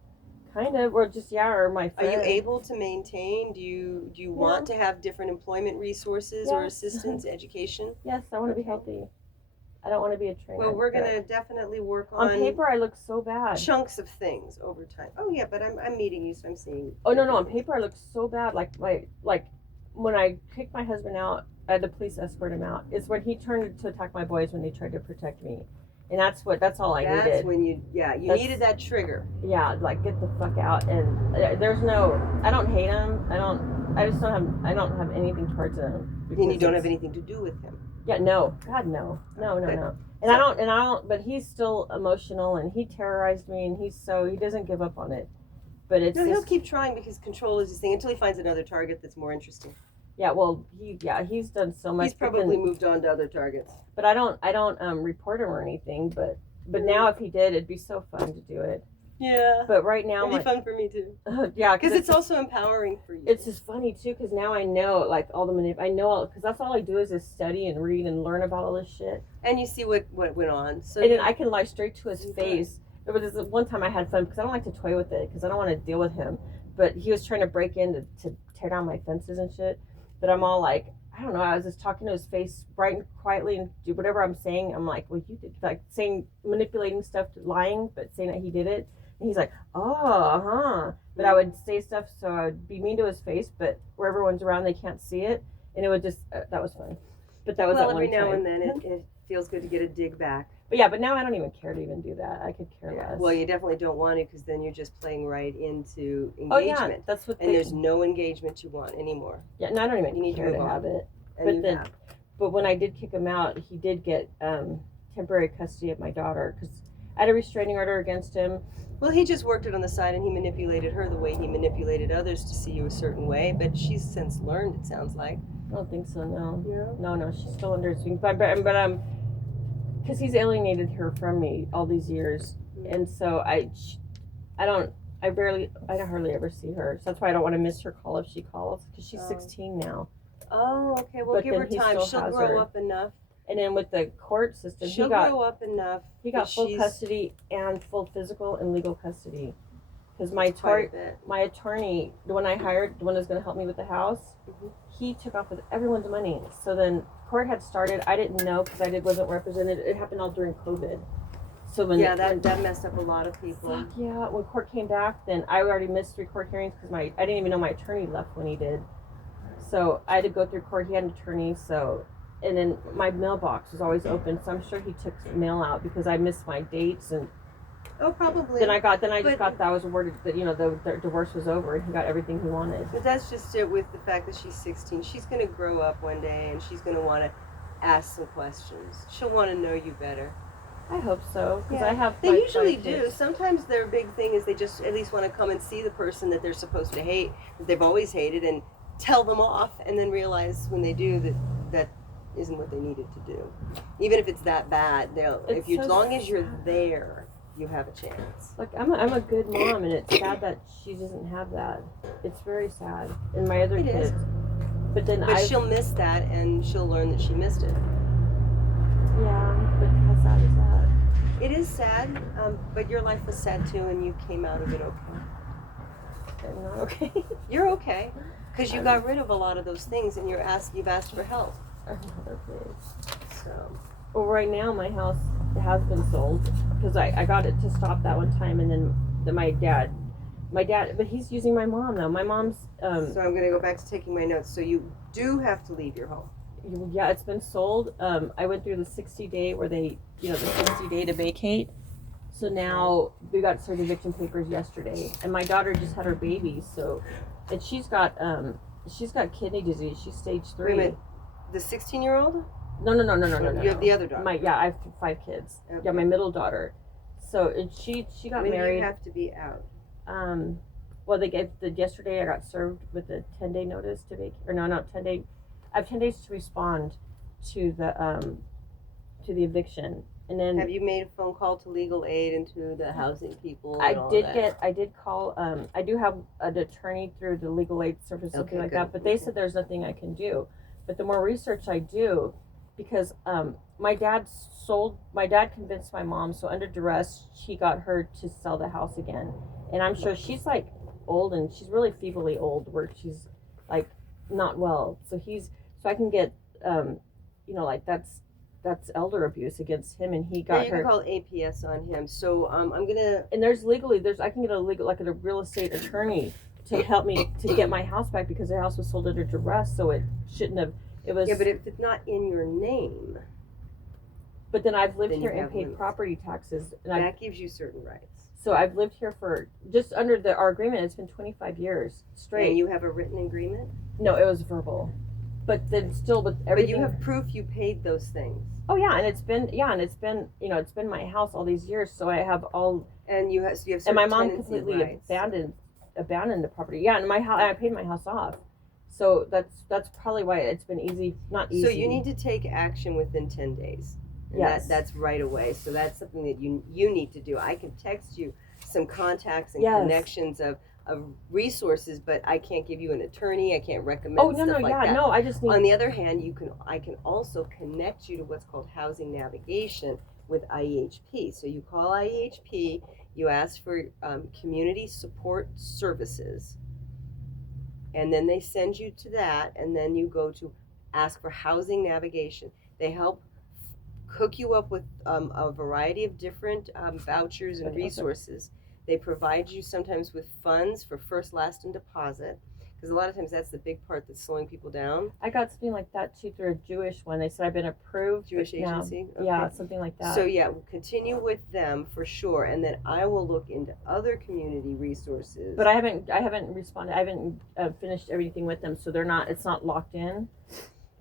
Kind of, or just or my Are you friend. able to maintain? Do you want to have different employment resources or Yes. assistance, education? Yes, I want to be Okay. healthy. I don't want to be a trainer. Well, we're gonna definitely work on paper I look so bad. chunks of things over time. Oh yeah, but I'm meeting you, so I'm seeing. Oh no, on paper I look so bad. Like when I kicked my husband out, I had the police escort him out. It's when he turned to attack my boys when they tried to protect me, and that's all I That's needed. when you needed that trigger. Yeah, like get the fuck out. And there's no, I don't hate him. I just don't have anything towards him. And you don't have anything to do with him. Yeah, no, God, no. And I don't. But he's still emotional, and he terrorized me, and he doesn't give up on it. But it's No, he'll keep trying because control is his thing until he finds another target that's more interesting. Yeah, well, he's done so much. He's probably moved on to other targets. But I don't report him or anything. But now if he did, it'd be so fun to do it. Yeah. But right now, it'd be fun for me too. Yeah, because it's also empowering for you. It's just funny too, because now I know like all the I know because that's all I do is just study and read and learn about all this shit. And you see what went on. So and then I can lie straight to his face. There was this one time I had fun because I don't like to toy with it because I don't want to deal with him. But he was trying to break in to tear down my fences and shit. But I'm all like, I don't know. I was just talking to his face bright and quietly and do whatever I'm saying. I'm like, well, you did like manipulating stuff, lying, but saying that he did it. And he's like, but I would say stuff so I would be mean to his face, but where everyone's around, they can't see it. And it would just, that was fun. But that was that one every now time. and then it feels good to get a dig back. But now I don't even care to even do that. I could care less. Well, you definitely don't want to because then you're just playing right into engagement. Oh, yeah, that's what there's no engagement you want anymore. Yeah, no, I don't even care to have it. But when I did kick him out, he did get temporary custody of my daughter because I had a restraining order against him. Well, he just worked it on the side and he manipulated her the way he manipulated others to see you a certain way, but she's since learned, it sounds like. I don't think so, no. Yeah. No, she's still under his wing. But because he's alienated her from me all these years. And so I hardly ever see her. So that's why I don't want to miss her call if she calls because she's 16 now. Oh, okay. Well, give her time. She'll grow up enough. And then with the court system, she'll grow up enough. He got full custody and full physical and legal custody. Because my attorney, the one I hired, the one who's going to help me with the house, he took off with everyone's money. So then court had started. I didn't know because I wasn't represented. It happened all during COVID. So that messed up a lot of people. Fuck yeah. When court came back, then I already missed 3 court hearings because I didn't even know my attorney left when he did. So I had to go through court. He had an attorney, and then my mailbox was always open, so I'm sure he took mail out because I missed my dates and. Oh, probably. Then I just got that I was awarded that the divorce was over and he got everything he wanted. But that's just it with the fact that she's 16. She's going to grow up one day and she's going to want to ask some questions. She'll want to know you better. I hope so because I have. They usually do. Sometimes their big thing is they just at least want to come and see the person that they're supposed to hate, that they've always hated, and tell them off, and then realize when they do that isn't what they needed to do. Even if it's that bad, as long as you're there, you have a chance. Like I'm a good mom, and it's sad that she doesn't have that. It's very sad. And my other kids, but she'll miss that, and she'll learn that she missed it. Yeah, but how sad is that? It is sad, but your life was sad too, and you came out of it okay. I'm not okay. You're okay, because you got rid of a lot of those things, and you've asked for help. I'm not okay. So. Well, right now my house has been sold because I got it to stop that one time, and then my dad, but he's using my mom now. My mom's. So I'm going to go back to taking my notes. So you do have to leave your home. Yeah, it's been sold. I went through the 60-day where they, the 60-day to vacate. So now we got started eviction papers yesterday, and my daughter just had her baby. So, and she's got kidney disease. She's stage 3. Wait a minute. The 16-year-old? No. You have the other daughter. I have 5 kids. Okay. Yeah, my middle daughter. So and she got married. When do you have to be out? Well, they gave yesterday. I got served with a 10-day notice to vacate. Or no, not 10 day. I have 10 days to respond to the eviction. And then have you made a phone call to legal aid and to the housing people? I did call. I do have an attorney through the legal aid service, something like that. But they said there's nothing I can do. But the more research I do, because my dad convinced my mom, so under duress she got her to sell the house again, and I'm sure she's like old and she's really feebly old where she's like not well, so I can get like that's elder abuse against him, and he Yeah, got you her. can call APS on him. So I'm gonna. And I can get a legal, like a real estate attorney to help me to get my house back because the house was sold under duress, so it shouldn't have. It was. Yeah, but if it's not in your name, But then I've lived then you here and have paid limits. property taxes, and that gives you certain rights. so I've lived here for just under our agreement. It's been 25 years straight. And you have a written agreement. No, it was verbal, but then still with everything. But you have proof you paid those things. Oh yeah, and it's been it's been my house all these years, so I have all. And you have certain And my mom tenancy completely rights. abandoned the property. Yeah, and my house, I paid my house off, so that's probably why it's been easy. Not easy. So you need to take action within 10 days. And Yes. that's right away. So that's something that you need to do. I can text you some contacts and Yes. connections of resources, but I can't give you an attorney. I can't recommend Oh no, stuff no, like yeah, that. no. I just need. On the other hand, I can also connect you to what's called housing navigation with IEHP. So you call IEHP, you ask for community support services, and then they send you to that, and then you go to ask for housing navigation. They help hook you up with a variety of different vouchers and Okay. resources. They provide you sometimes with funds for first, last, and deposit, because a lot of times that's the big part that's slowing people down. I got something like that too through a Jewish one. They said I've been approved. Jewish but now- agency? Okay. Yeah, something like that. So yeah, we'll continue with them for sure, and then I will look into other community resources. But I haven't responded. I haven't finished everything with them, so it's not locked in.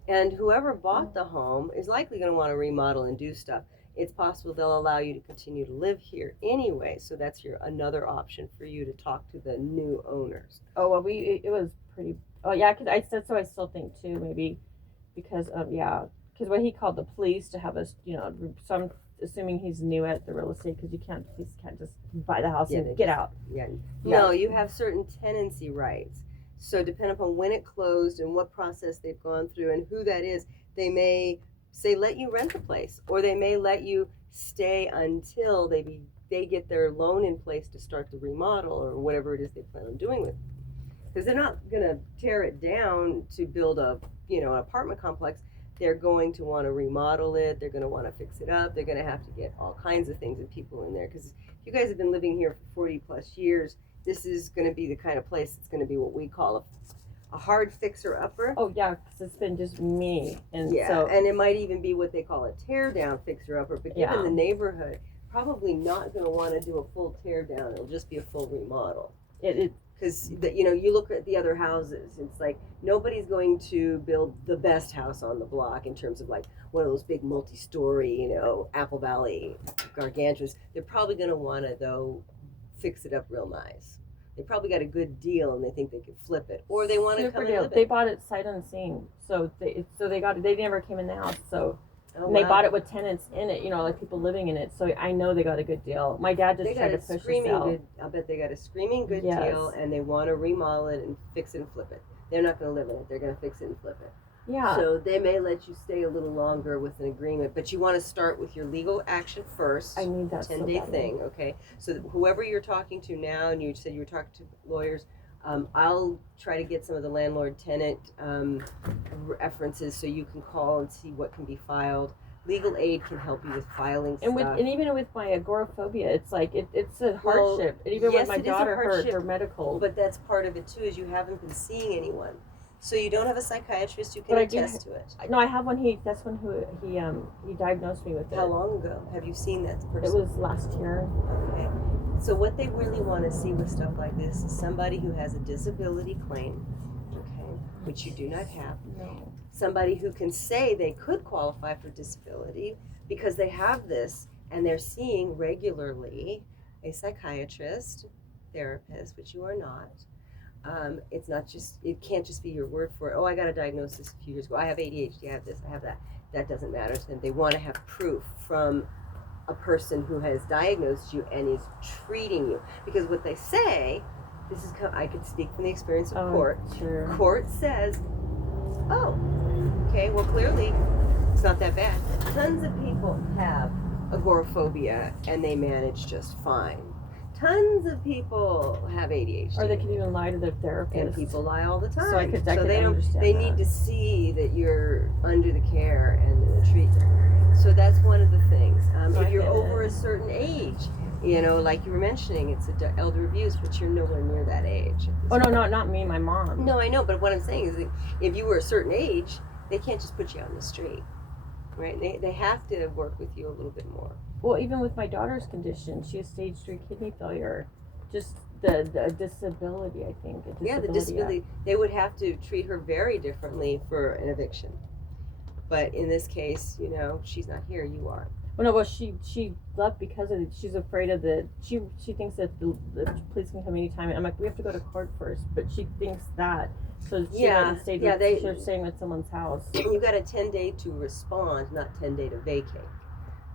And whoever bought the home is likely going to want to remodel and do stuff. It's possible they'll allow you to continue to live here anyway, so that's another option for you to talk to the new owners. Oh well, it was pretty. Oh yeah, I said so. I still think too, maybe because because what he called the police to have us, so I'm assuming he's new at the real estate because police can't just buy the house Yeah, and they get just- out. Yeah. Yeah. No, you have certain tenancy rights. So depending upon when it closed and what process they've gone through and who that is, they may say let you rent the place, or they may let you stay until they get their loan in place to start the remodel or whatever it is they plan on doing with it. Because they're not going to tear it down to build an apartment complex. They're going to want to remodel it. They're going to want to fix it up. They're going to have to get all kinds of things and people in there. Because you guys have been living here for 40 plus years, this is going to be the kind of place that's going to be what we call a hard fixer-upper. Oh yeah, because it's been just me, and Yeah, so and it might even be what they call a tear-down fixer-upper. But given Yeah. the neighborhood, probably not going to want to do a full tear-down. It'll just be a full remodel. it Because you look at the other houses, it's like nobody's going to build the best house on the block in terms of like one of those big multi-story, Apple Valley gargantuas. They're probably going to want to though fix it up real nice. They probably got a good deal and they think they could flip it, or they want to super come deal. and live They it. bought it sight unseen, so they got it. They never came in the house, so Oh, and they wow. bought it with tenants in it, like people living in it. So I know they got a good deal. My dad just They tried got to a push us screaming out. good. I bet they got a screaming good Yes. deal, and they want to remodel it and fix it and flip it. They're not going to live in it. They're going to fix it and flip it. Yeah. So they may let you stay a little longer with an agreement, but you want to start with your legal action first. I need that 10-day so thing, okay? So whoever you're talking to now, and you said you were talking to lawyers, I'll try to get some of the landlord-tenant references so you can call and see what can be filed. Legal aid can help you with filing And stuff. and even with my agoraphobia, it's like it's a Well, hardship. And even yes, when my it is a daughter hurt hardship, her medical, But that's part of it too, is you haven't been seeing anyone. So you don't have a psychiatrist who can But I do attest to it. no, I have one. That's when he diagnosed me with it. How long ago have you seen that person? It was last year. Okay. So what they really want to see with stuff like this is somebody who has a disability claim, okay, which you do not have. No. Somebody who can say they could qualify for disability because they have this and they're seeing regularly a psychiatrist, therapist, which you are not. It can't just be your word for it. Oh, I got a diagnosis a few years ago. I have ADHD, I have this, I have that. That doesn't matter to them. They want to have proof from a person who has diagnosed you and is treating you. Because what they say, I could speak from the experience of court. Sure. Court says, oh, okay, well clearly it's not that bad. Tons of people have agoraphobia and they manage just fine. Tons of people have ADHD. Or they could even lie to their therapist. And people lie all the time. So I could they don't. understand They that. need to see that you're under the care and the treatment. So that's one of the things. If you're over a certain age, you know, like you were mentioning, it's elder abuse, but you're nowhere near that age. Oh no, not me, my mom. No, I know, but what I'm saying is that if you were a certain age, they can't just put you out in the street, right? They have to work with you a little bit more. Well, even with my daughter's condition, she has stage 3 kidney failure. Just the disability, I think. Yeah, the disability. They would have to treat her very differently for an eviction. But in this case, you know, she's not here. You are. Well, no, well, she left because of she's afraid of she thinks that the police can come anytime. And I'm like, we have to go to court first. But she thinks that. So she went and stayed they're staying at someone's house. You got a 10-day to respond, not 10-day to vacate.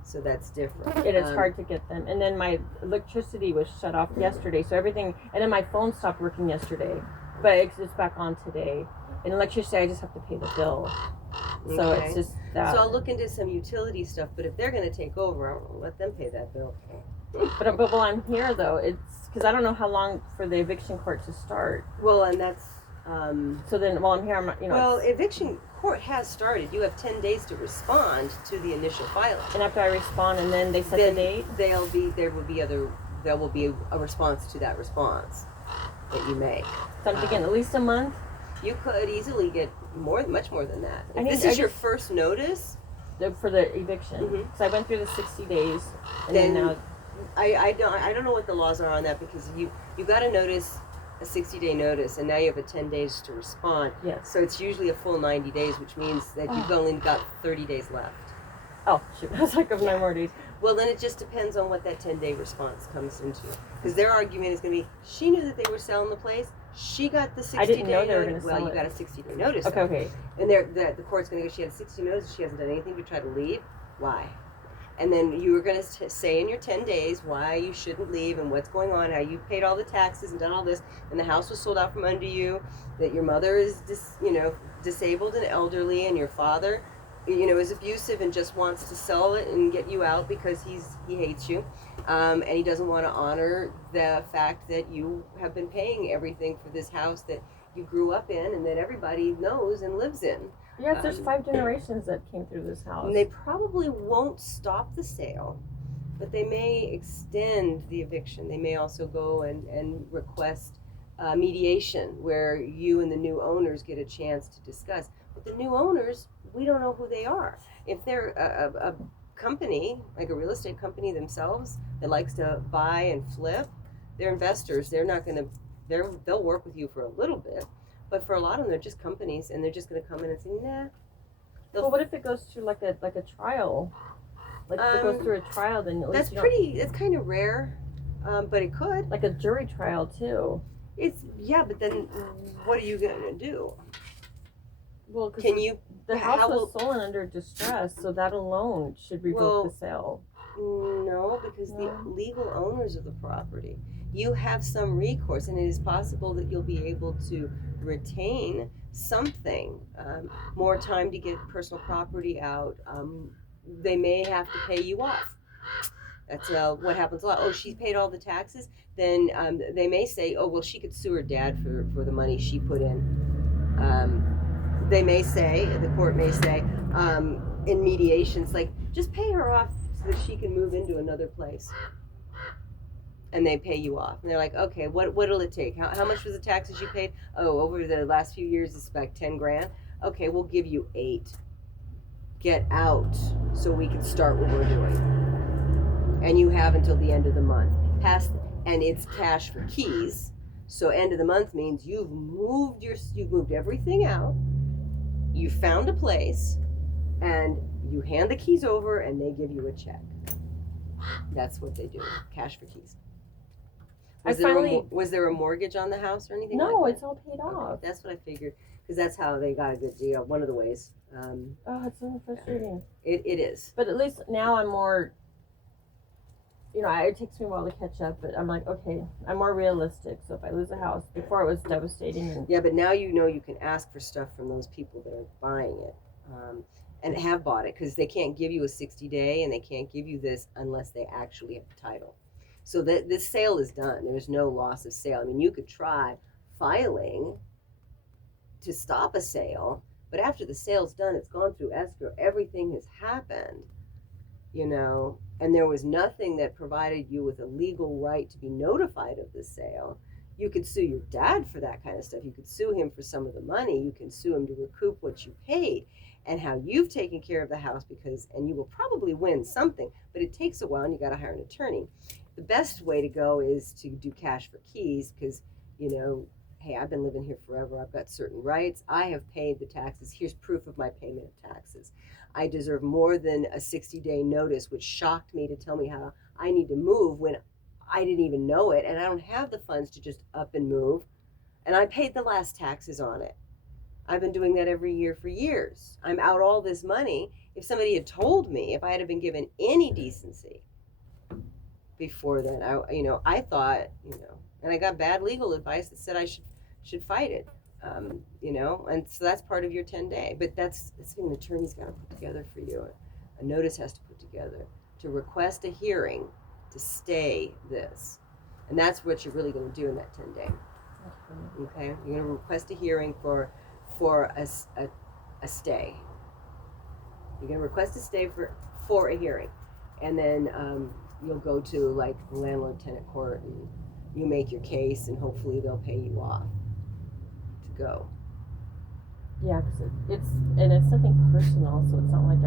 So that's different. And it's hard to get them. And then my electricity was shut off yesterday, so everything. And then my phone stopped working yesterday, but it's back on today. And electricity, I just have to pay the bill. So Okay. it's just that. So I'll look into some utility stuff, but if they're going to take over, I'll let them pay that bill. But while I'm here, though, it's because I don't know how long for the eviction court to start. Well, and that's. So then, while I'm here, Well, eviction court has started. You have 10 days to respond to the initial filing. And after I respond, and then they set the date. There will be a response to that response that you make. So I'm thinking at least a month. You could easily get much more than that. If this I is your first notice for the eviction. Mhm. So I went through the 60 days, and then now I don't know what the laws are on that, because you got a notice, a 60-day notice, and now you have a 10 days to respond. Yes. So it's usually a full 90 days, which means that you've only got 30 days left. Oh shoot, I was like, of 9 more days. Well, then it just depends on what that 10-day response comes into. Because their argument is going to be, she knew that they were selling the place. She got the 60-day I didn't know they were going to Well, sell you it. got a 60-day notice. Okay. And the court's going to go, she had a 60 notice, she hasn't done anything to try to leave. Why? And then you were going to say in your 10 days why you shouldn't leave and what's going on, how you paid all the taxes and done all this, and the house was sold out from under you, that your mother is disabled and elderly, and your father, is abusive and just wants to sell it and get you out because he hates you, and he doesn't want to honor the fact that you have been paying everything for this house that you grew up in and that everybody knows and lives in. Yes, there's 5 generations that came through this house. And they probably won't stop the sale, but they may extend the eviction. They may also go and request mediation where you and the new owners get a chance to discuss. But the new owners, we don't know who they are. If they're a company, like a real estate company themselves, that likes to buy and flip, they're investors. They're not going to, they'll work with you for a little bit. But for a lot of them, they're just companies, and they're just going to come in and say, nah. Well, what if it goes through like a trial? Like if it goes through a trial, then at least That's kind of rare, but it could. like a jury trial too. But then what are you going to do? Well, because the how house will- was stolen under distress, so that alone should revoke the sale. No, because the legal owners of the property, you have some recourse, and it is possible that you'll be able to retain something, more time to get personal property out. They may have to pay you off. That's what happens a lot. Oh, she paid all the taxes. Then they may say, oh, well, she could sue her dad for the money she put in. They may say, the court may say, in mediations, like, just pay her off so that she can move into another place. And they pay you off. And they're like, okay, what'll it take? How much was the taxes you paid? Oh, over the last few years, it's about 10 grand. Okay, we'll give you 8. Get out so we can start what we're doing. And you have until the end of the month. And it's cash for keys. So end of the month means you've moved everything out. You found a place, and you hand the keys over, and they give you a check. That's what they do. Cash for keys. Was there a mortgage on the house or anything? No, like it's all paid off. Okay, that's what I figured, because that's how they got a good deal. One of the ways. Oh, it's so frustrating. It is. But at least now I'm more. It takes me a while to catch up, but I'm like, okay, I'm more realistic. So if I lose a house, before it was devastating. Yeah, but now you can ask for stuff from those people that are buying it. and have bought it, because they can't give you a 60-day and they can't give you this unless they actually have the title. So that this sale is done. There's no loss of sale. I mean, you could try filing to stop a sale, but after the sale's done, it's gone through escrow, everything has happened, you know, and there was nothing that provided you with a legal right to be notified of the sale. You could sue your dad for that kind of stuff. You could sue him for some of the money. You can sue him to recoup what you paid and how you've taken care of the house, because, and you will probably win something, but it takes a while and you got to hire an attorney. The best way to go is to do cash for keys, because, you know, hey, I've been living here forever. I've got certain rights. I have paid the taxes. Here's proof of my payment of taxes. I deserve more than a 60-day notice, which shocked me to tell me how I need to move when I didn't even know it, and I don't have the funds to just up and move. And I paid the last taxes on it. I've been doing that every year for years. I'm out all this money. If somebody had told me, if I had been given any decency before then, I thought, and I got bad legal advice that said I should fight it, and so that's part of your 10-day. But that's something an attorney's got to put together for you. A notice has to put together to request a hearing to stay this, and that's what you're really going to do in that 10-day. Okay, you're going to request a hearing for a stay. You're going to request a stay for a hearing, and then you'll go to like landlord-tenant court, and you make your case, and hopefully they'll pay you off to go. Yeah, because it's something personal, so it's not like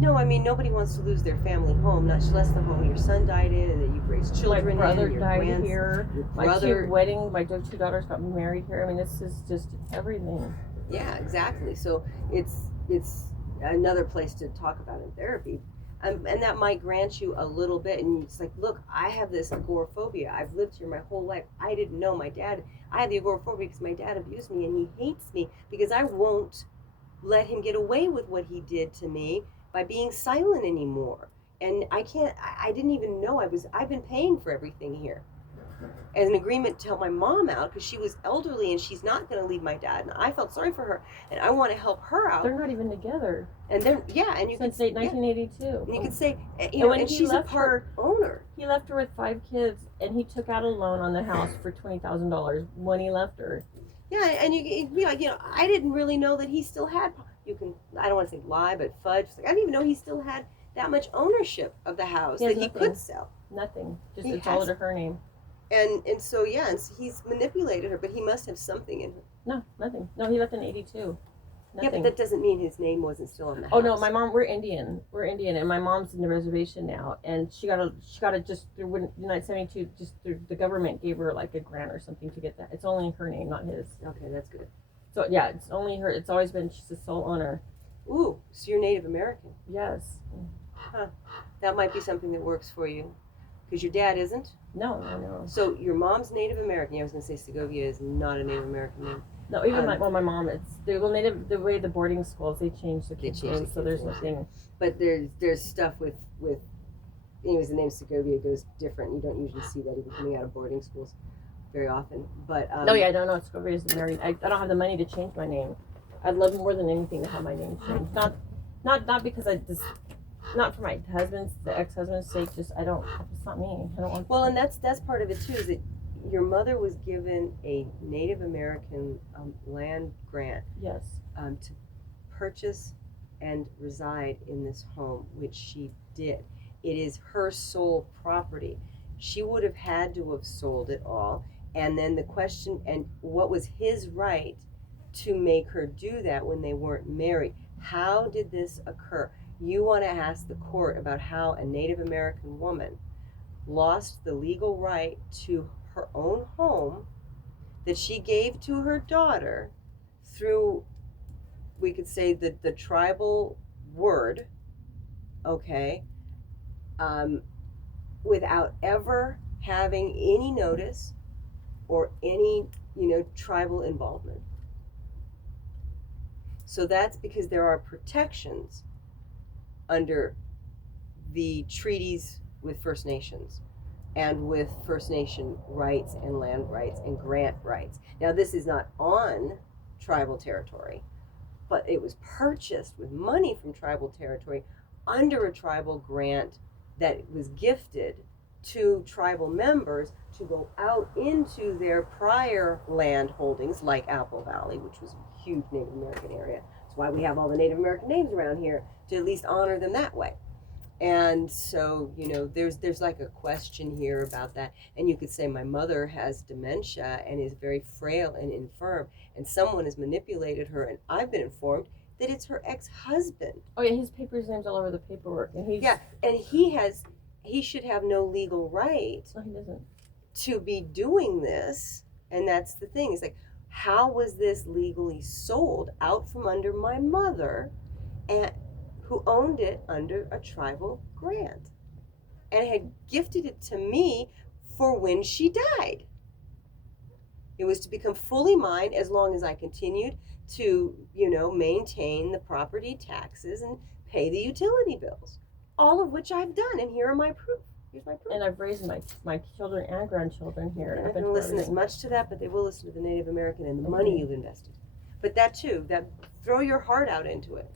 No, I mean, nobody wants to lose their family home, not less the home your son died in and that you've raised children in. My brother your died here. My two daughters got married here. I mean, this is just everything. Yeah, exactly. So it's another place to talk about in therapy. And that might grant you a little bit, and it's like, look, I have this agoraphobia. I've lived here my whole life. I didn't know my dad. I have the agoraphobia because my dad abused me, and he hates me because I won't let him get away with what he did to me by being silent anymore. And I didn't even know I've been paying for everything here as an agreement to help my mom out, because she was elderly and she's not going to leave my dad, and I felt sorry for her and I want to help her out. They're not even together. And they're, yeah, and you since can 1982. And you could say, and she's a part owner. He left her with 5 kids, and he took out a loan on the house for $20,000 when he left her. Yeah, and you'd be like, I didn't really know that he still had. I don't want to say lie, but fudge. I didn't even know he still had that much ownership of the house that he could sell. Nothing. Just it's all under her name. And so yeah, and so he's manipulated her, but he must have something in her. No, nothing. No, he left in 82. Nothing. Yeah, but that doesn't mean his name wasn't still on the house. Oh no, my mom. We're Indian, and my mom's in the reservation now, and she got a just through when United 72. Just through, the government gave her like a grant or something to get that. It's only her name, not his. Okay, that's good. So yeah, it's only her. It's always been, she's the sole owner. Ooh, so you're Native American. Yes. Huh. That might be something that works for you, because your dad isn't. No. So your mom's Native American. Yeah, I was going to say Segovia is not a Native American name. No, even my mom. It's the Native. The way the boarding schools, they changed the kids' names, so there's nothing. But there's stuff with anyways, the name Segovia goes different. You don't usually see that even coming out of boarding schools very often. But no, yeah, I don't know. Segovia is married. I don't have the money to change my name. I'd love more than anything to have my name changed. Not because not for my the ex-husband's sake. Just it's not me. I don't want. Well, and that's part of it too. Is that your mother was given a Native American land grant. Yes. To purchase and reside in this home, which she did. It is her sole property. She would have had to have sold it all. And then the question, and what was his right to make her do that when they weren't married? How did this occur? You want to ask the court about how a Native American woman lost the legal right to her own home that she gave to her daughter through, we could say, the tribal word, okay, without ever having any notice or any, tribal involvement. So that's because there are protections under the treaties with First Nations and with First Nation rights and land rights and grant rights. Now, this is not on tribal territory, but it was purchased with money from tribal territory under a tribal grant that was gifted to tribal members to go out into their prior land holdings, like Apple Valley, which was a huge Native American area. That's why we have all the Native American names around here, to at least honor them that way. And so, there's like a question here about that. And you could say my mother has dementia and is very frail and infirm, and someone has manipulated her, and I've been informed that it's her ex-husband. Oh yeah, his name's all over the paperwork, and he's And he should have no legal right no, he doesn't. to be doing this. And that's the thing. It's like, how was this legally sold out from under my mother, and who owned it under a tribal grant and had gifted it to me for when she died? It was to become fully mine as long as I continued to, maintain the property taxes and pay the utility bills, all of which I've done. And here are my proof. Here's my proof. And I've raised my children and grandchildren here. They're not going to listen as much to that, but they will listen to the Native American and the money you've invested. But that too, throw your heart out into it.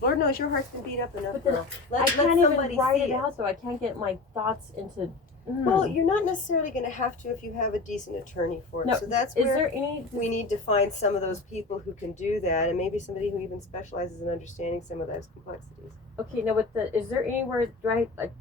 Lord knows your heart's been beat up enough, But then girl. I Let can't somebody even write see it out though. I can't get my thoughts into. Well, you're not necessarily going to have to if you have a decent attorney for it. No, So that's is where there any? we need to find some of those people who can do that, and maybe somebody who even specializes in understanding some of those complexities. Okay, now is there anywhere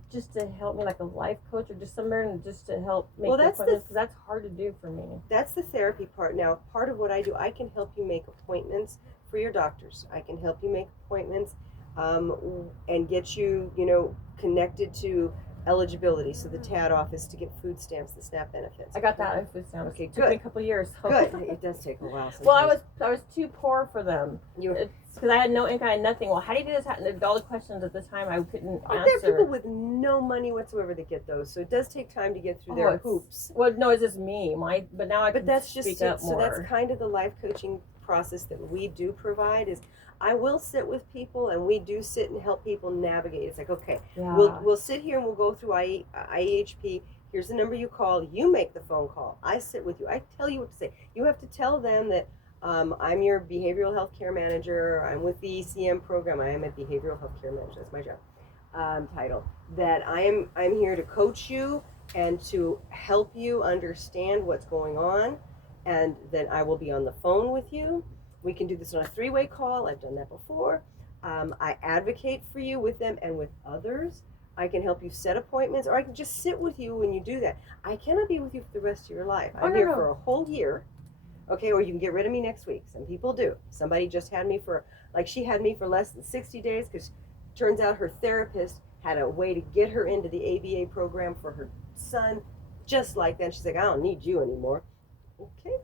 just to help me, like a life coach or just somewhere and just to help make Well, the that's appointments? Because that's hard to do for me. That's the therapy part. Now, part of what I do, I can help you make appointments for your doctors. I can help you make appointments and get you, connected to eligibility. So the TAD office to get food stamps, the SNAP benefits. I got that in food stamps. Okay, It took me good. a couple of years. So. Good. It does take a while. Well, Sometimes. I was too poor for them. You Because I had no income, I had nothing. Well, how do you do this? All the questions at the time I couldn't Aren't there answer. people with no money whatsoever that get those? So it does take time to get through their hoops. Well, no, it's just me. But now I can But that's just speak it. up So more. that's kind of the life coaching process that we do provide. Is I will sit with people, and we do sit and help people navigate. It's like, okay, Yeah. we'll sit here and we'll go through IEHP. Here's the number you call. You make the phone call. I sit with you. I tell you what to say. You have to tell them that I'm your behavioral health care manager. I'm with the ECM program. I am a behavioral health care manager. That's my job title. That I'm here to coach you and to help you understand what's going on, and then I will be on the phone with you. We can do this on a 3-way call. I've done that before. I advocate for you with them and with others. I can help you set appointments, or I can just sit with you when you do that. I cannot be with you for the rest of your life. I'm here for a whole year. Okay, or you can get rid of me next week. Some people do. Somebody just had me she had me for less than 60 days because turns out her therapist had a way to get her into the ABA program for her son, just like that. She's like, I don't need you anymore. Okay.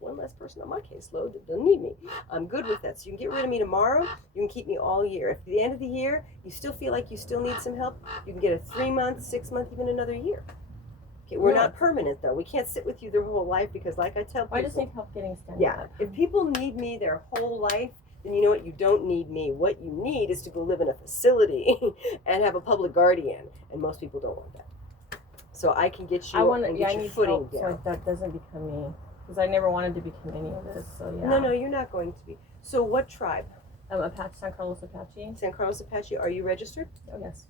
One less person on my caseload that doesn't need me. I'm good with that. So you can get rid of me tomorrow. You can keep me all year. If at the end of the year you still feel like you still need some help, you can get a 3-month, 6-month, even another year. Okay, we're not permanent though. We can't sit with you their whole life because, like I tell people, I just need help getting standing up. if people need me their whole life, then you know what? You don't need me. What you need is to go live in a facility and have a public guardian, and most people don't want that. So I can get you and get your footing down. So that doesn't become me. Because I never wanted to become any of this, so yeah. No, you're not going to be. So what tribe? Apache, San Carlos Apache. San Carlos Apache. Are you registered? Oh, yes.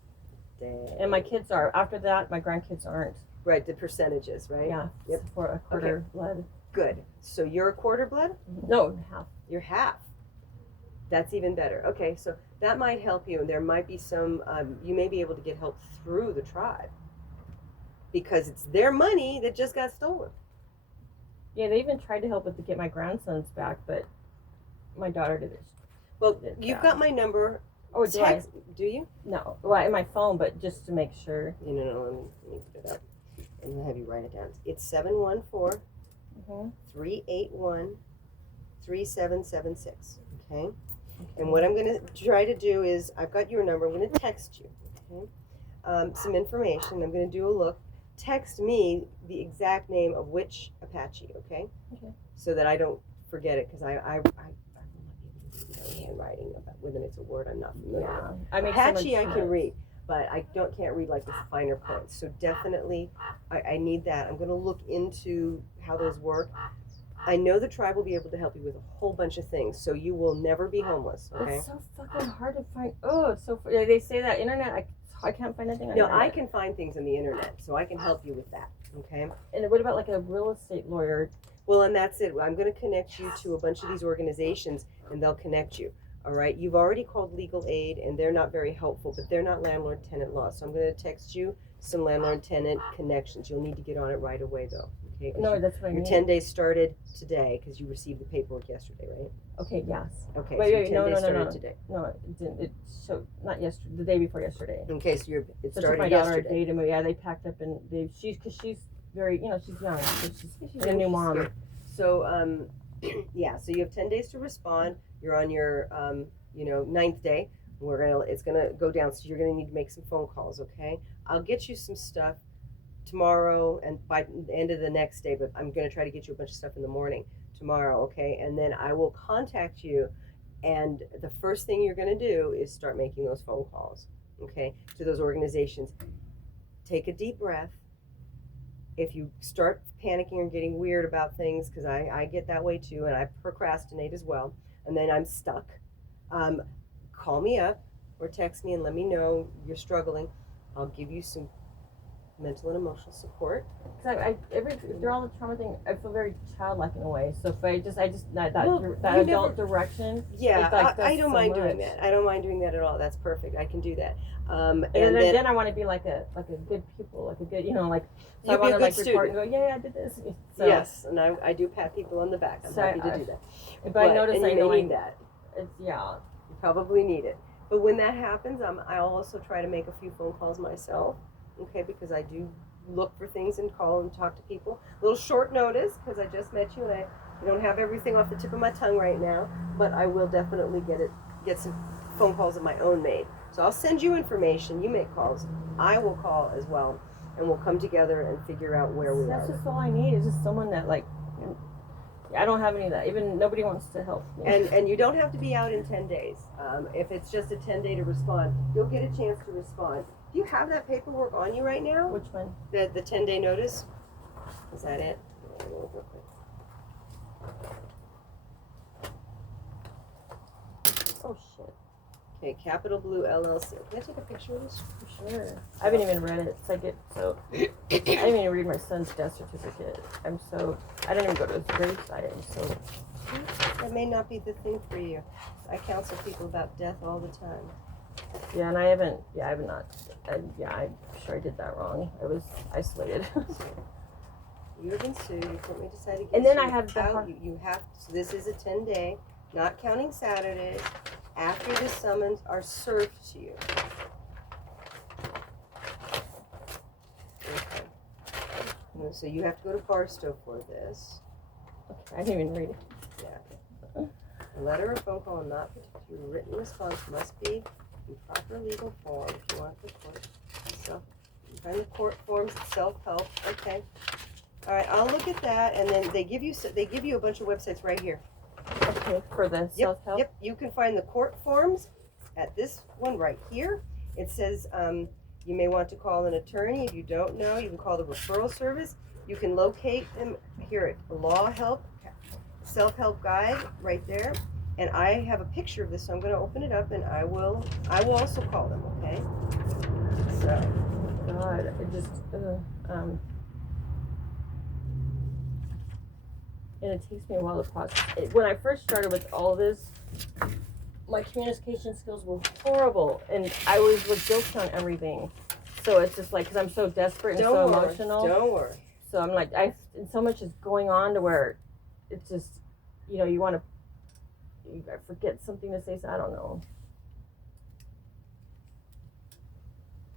Dang. And my kids are. After that, my grandkids aren't. Right, the percentages, right? Yeah. Yep. For a quarter blood. Good. So you're a quarter blood? No, half. You're half. That's even better. Okay, so that might help you, and there might be some, you may be able to get help through the tribe because it's their money that just got stolen. Yeah, they even tried to help to get my grandsons back, but my daughter did it. Well, you've got my number. Oh, Do you? No. Well, in my phone, but just to make sure. No, let me put it up. And I'll have you write it down. It's 714 381 3776. Okay? And what I'm going to try to do is, I've got your number. I'm going to text you. Okay? Some information. I'm going to do a look. Text me the exact name of which Apache, okay? Okay. So that I don't forget it, because I will not be able to read handwriting whether it's a word I'm not familiar with. Apache I can read, but I can't read like the finer points. So definitely I need that. I'm going to look into how those work. I know the tribe will be able to help you with a whole bunch of things, so you will never be homeless. Okay. It's so fucking hard to find. Oh, it's so. They say that internet. I can't find anything on No, internet. I can find things on the internet, so I can help you with that. Okay. And what about like a real estate lawyer? Well, and that's it. I'm going to connect you to a bunch of these organizations, and they'll connect you. All right. You've already called legal aid, and they're not very helpful, but they're not landlord-tenant law. So I'm going to text you some landlord-tenant connections. You'll need to get on it right away, though. Okay. 'Cause No, that's what I your need. 10 days started today because you received the paperwork yesterday, right? Okay, yes. Okay. Wait, so your wait, 10 no, days no, no, started no. today. No, it didn't. It showed not yesterday. The day before yesterday. Okay, so it So it took started my daughter a yesterday. day to move. Yeah, they packed up and she's very, she's young, so she's She's a new young, mom. she's good. So yeah, so you have 10 days to respond. You're on your ninth day. It's gonna go down, so you're gonna need to make some phone calls. Okay, I'll get you some stuff tomorrow and by the end of the next day, but I'm gonna try to get you a bunch of stuff in the morning tomorrow. Okay, and then I will contact you, and the first thing you're gonna do is start making those phone calls. Okay, to those organizations. Take a deep breath. If you start panicking or getting weird about things, because I get that way too, and I procrastinate as well, and then I'm stuck, call me up or text me and let me know you're struggling. I'll give you some mental and emotional support. Cause through all the trauma thing, I feel very childlike in a way. So if I just that Well, that you adult direction. Yeah, it, like, I does don't so mind doing much. that. I don't mind doing that at all. That's perfect. I can do that. And And then I want to be like a good pupil, like a good, like. So I you'll be want a to good like student. report and go, yeah, I did this. So, Yes, and I do pat people on the back. I'm So happy to do that. But I notice and I you know may need that. it's yeah. You probably need it. But when that happens, I'll also try to make a few phone calls myself, okay, because I do look for things and call and talk to people. A little short notice, because I just met you and I don't have everything off the tip of my tongue right now, but I will definitely get some phone calls of my own made. So I'll send you information, you make calls, I will call as well, and we'll come together and figure out where we That's are. just all I need is just someone that like. I don't have any of that. Even nobody wants to help me. And you don't have to be out in 10 days. If it's just a 10-day to respond, you'll get a chance to respond. Do you have that paperwork on you right now? Which one? The 10-day notice? Is that it? Real quick. Oh shit. Okay, Capital Blue LLC. Can I take a picture of this? Sure. I haven't even read it. It's like I didn't even read my son's death certificate. I didn't even go to his gravesite. That may not be the thing for you. I counsel people about death all the time. Yeah, and I haven't I'm sure I did that wrong. I was isolated. You have been sued. You can't be decided against And then you. I have you have, so this is a 10-day, not counting Saturdays, after the summons are served to you. Okay. So you have to go to Barstow for this. I didn't even read it. Yeah. A letter or phone call and not your written response must be in proper legal form if you want the court. So you find the court forms, self-help. Okay. All right, I'll look at that, and then they give you a bunch of websites right here. Okay, for the self-help? Yep, you can find the court forms at this one right here. It says you may want to call an attorney. If you don't know, you can call the referral service. You can locate them here at Law Help, Self-Help Guide right there. And I have a picture of this, so I'm going to open it up, and I will also call them, okay? So. God, it just, and it takes me a while to process. When I first started with all this, my communication skills were horrible, and I was guilty on everything. So it's just like, because I'm so desperate and so emotional. Don't worry. So I'm like, and so much is going on to where it's just, you want to, I forget something to say, so I don't know.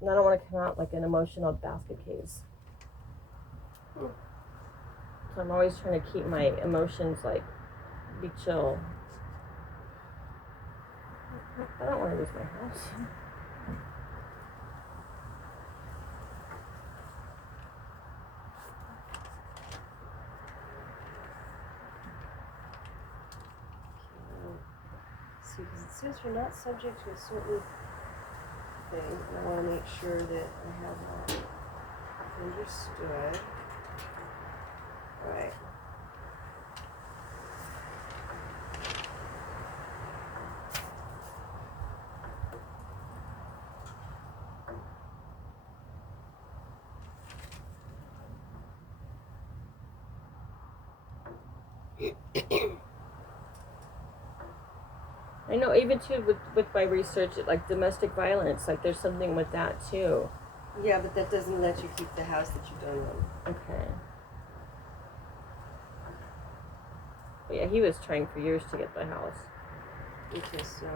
And I don't want to come out like an emotional basket case. So I'm always trying to keep my emotions be chill. I don't want to lose my house. See, because it says you're not subject to a certain thing. I want to make sure that I have that understood. All right. I know even too with my research, like domestic violence, like there's something with that too. Yeah, but that doesn't let you keep the house that you don't own. Okay. But yeah, he was trying for years to get the house. Okay, so.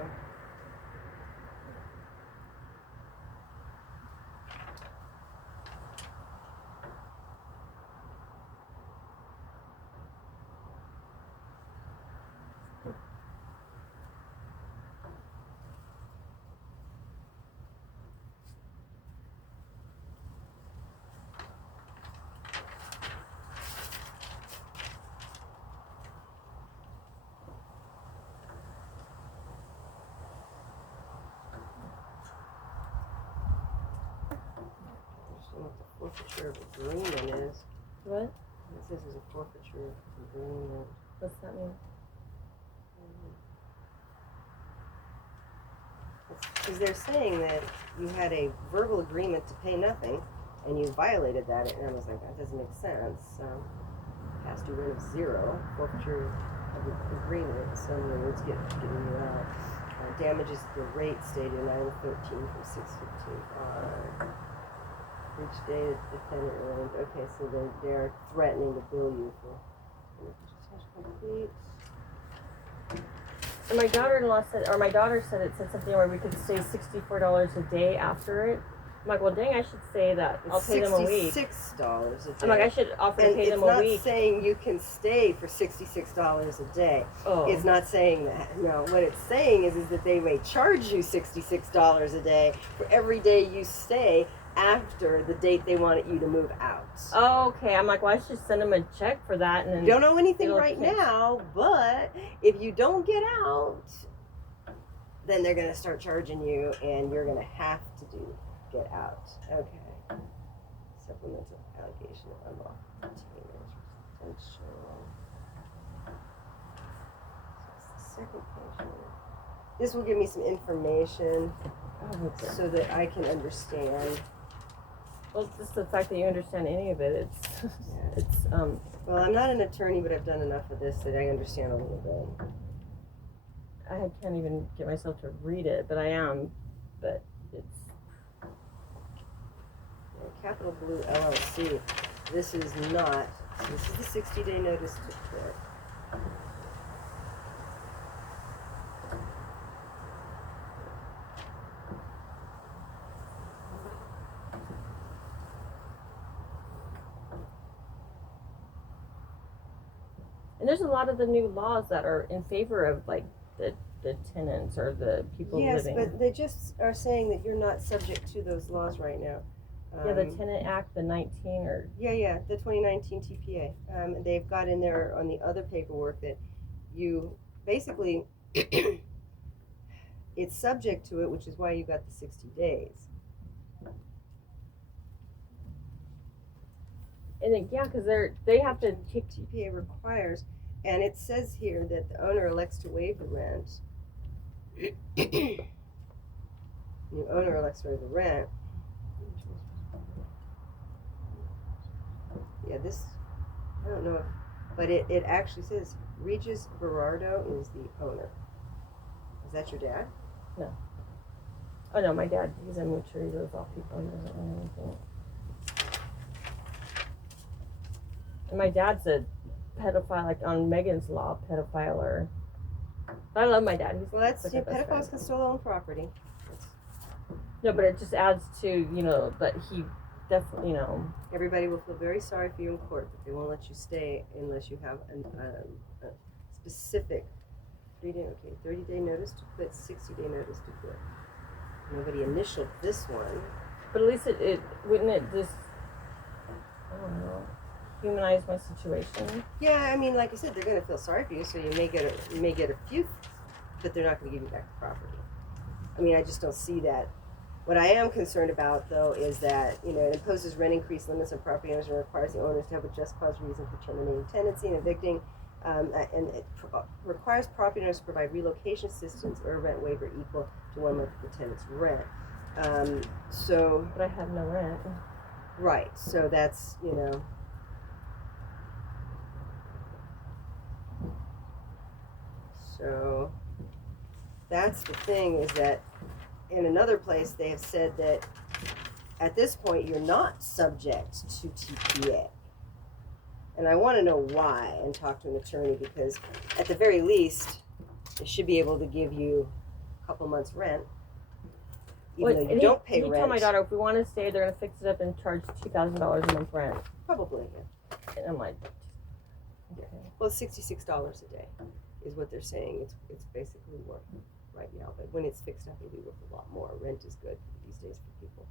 What the forfeiture of agreement is. What? It says it's a forfeiture agreement. What's that mean? Because they're saying that you had a verbal agreement to pay nothing, and you violated that, and I was like, that doesn't make sense. Past due rent of 0, forfeiture of agreement, in some words, getting you out. Damages the rate stated 9/13 from 6/15. Each day the defendant earned. Okay, so they're threatening to bill you for complete. And my daughter-in-law said, or my daughter said it said something where we could stay $64 a day after it. I'm like, well, dang, I should say that. I'll pay them a week. $66 a day. I'm like, I should offer to And pay them a it's week. not saying you can stay for $66 a day. Oh. It's not saying that. No, what it's saying is that they may charge you $66 a day for every day you stay after the date they wanted you to move out. Oh, okay. I'm like, well, I should send them a check for that. And then You don't know anything it'll right catch- now, but if you don't get out, then they're going to start charging you, and you're going to have to get out. Okay. Supplemental allegation of unlawful detainers residential. So it's the second page here. This will give me some information Oh, okay. so that I can understand. Well, just the fact that you understand any of it, it's Well, I'm not an attorney, but I've done enough of this that I understand a little bit. I can't even get myself to read it, but I am. But it's Capital Blue LLC. This is not. This is the 60-day notice to quit. and there's a lot of the new laws that are in favor of like the tenants or the people Yes, living. but they just are saying that you're not subject to those laws right now. Yeah, the Tenant Act, the 19 or Yeah, the 2019 TPA. They've got in there on the other paperwork that you basically it's subject to it, which is why you got the 60 days. and then, yeah, because they have to kick. TPA requires, and it says here that the owner elects to waive the rent. The owner elects to waive the rent. Yeah, this, I don't know, but it actually says Regis Berardo is the owner. Is that your dad? Oh no, my dad, he's a moocher. He lives off people. He doesn't own anything. And my dad's a pedophile, like on Megan's Law, pedophile. Or but I love my dad. He's Well, that's, like yeah, my best pedophiles friend. can still own property. No, but it just adds to but he definitely Everybody will feel very sorry for you in court, but they won't let you stay unless you have a specific 30-day notice to quit, 60-day notice to quit. Nobody initialed this one. But at least it wouldn't it just I don't know humanize my situation. Yeah, I mean, like I said, they're going to feel sorry for you, so you may get a few, but they're not going to give you back the property. I mean, I just don't see that. What I am concerned about, though, is that, it imposes rent increase limits on property owners and requires the owners to have a just cause reason for terminating tenancy and evicting, and it requires property owners to provide relocation assistance or a rent waiver equal to 1 month of the tenant's rent. But I have no rent. Right, so that's, So that's the thing, is that in another place they have said that at this point you're not subject to TPA. And I want to know why and talk to an attorney, because at the very least they should be able to give you a couple months rent, even though you don't pay rent. He told my daughter if we want to stay, they're going to fix it up and charge $2,000 a month rent. Probably, yeah. And I'm like, okay. Well, $66 a day is what they're saying. It's basically worth right now, but when it's fixed up, it'll be worth a lot more. Rent is good these days for people.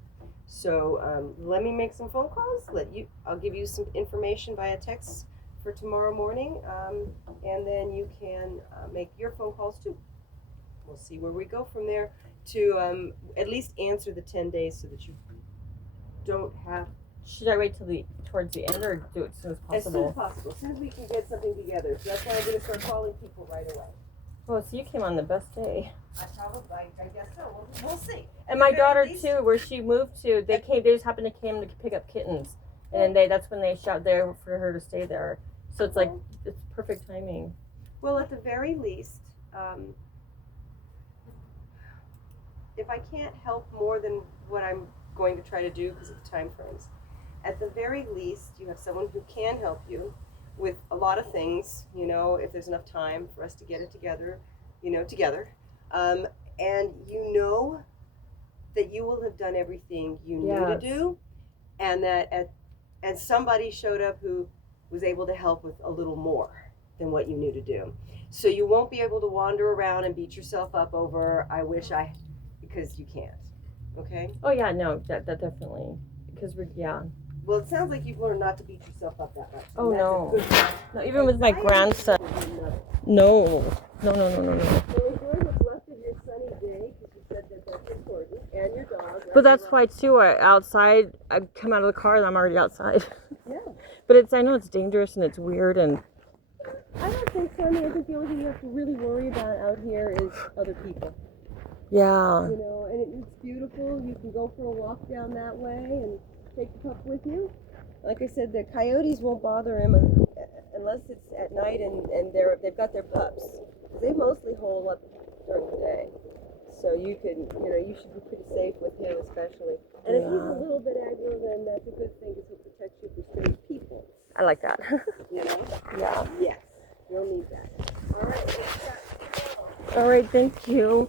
So let me make some phone calls. I'll give you some information via text for tomorrow morning, and then you can make your phone calls too. We'll see where we go from there to at least answer the 10 days so that you don't have. Should I wait till towards the end or do it as soon as possible? As soon as possible, as soon as we can get something together. So that's why I'm going to start calling people right away. Well, so you came on the best day. I guess so. We'll see. And my daughter too, where she moved to, they just happened to came to pick up kittens, and that's when they shot there for her to stay there. So it's like it's perfect timing. Well, at the very least, if I can't help more than what I'm going to try to do because of the time frames, at the very least, you have someone who can help you with a lot of things, if there's enough time for us to get it together, together. And that you will have done everything you knew to do, and and somebody showed up who was able to help with a little more than what you knew to do. So you won't be able to wander around and beat yourself up over, because you can't. Okay? Oh yeah, no, that definitely, because Well, it sounds like you've learned not to beat yourself up that much. Oh no. No, even with my grandson. No. So enjoy what's left of your sunny day, because you said that that's important, and your dog. But that's why too. I come out of the car and I'm already outside. Yeah. But I know it's dangerous and it's weird and. I don't think so. I mean, I think the only thing you have to really worry about out here is other people. Yeah. And it's beautiful. You can go for a walk down that way and take the pup with you. Like I said, the coyotes won't bother him unless it's at night and they've got their pups. They mostly hole up during the day. So you should be pretty safe with him especially. And if he's a little bit aggro, then that's a good thing because he'll protect you from strange people. I like that. Yeah. Yes. You'll need that. All right. All right, thank you.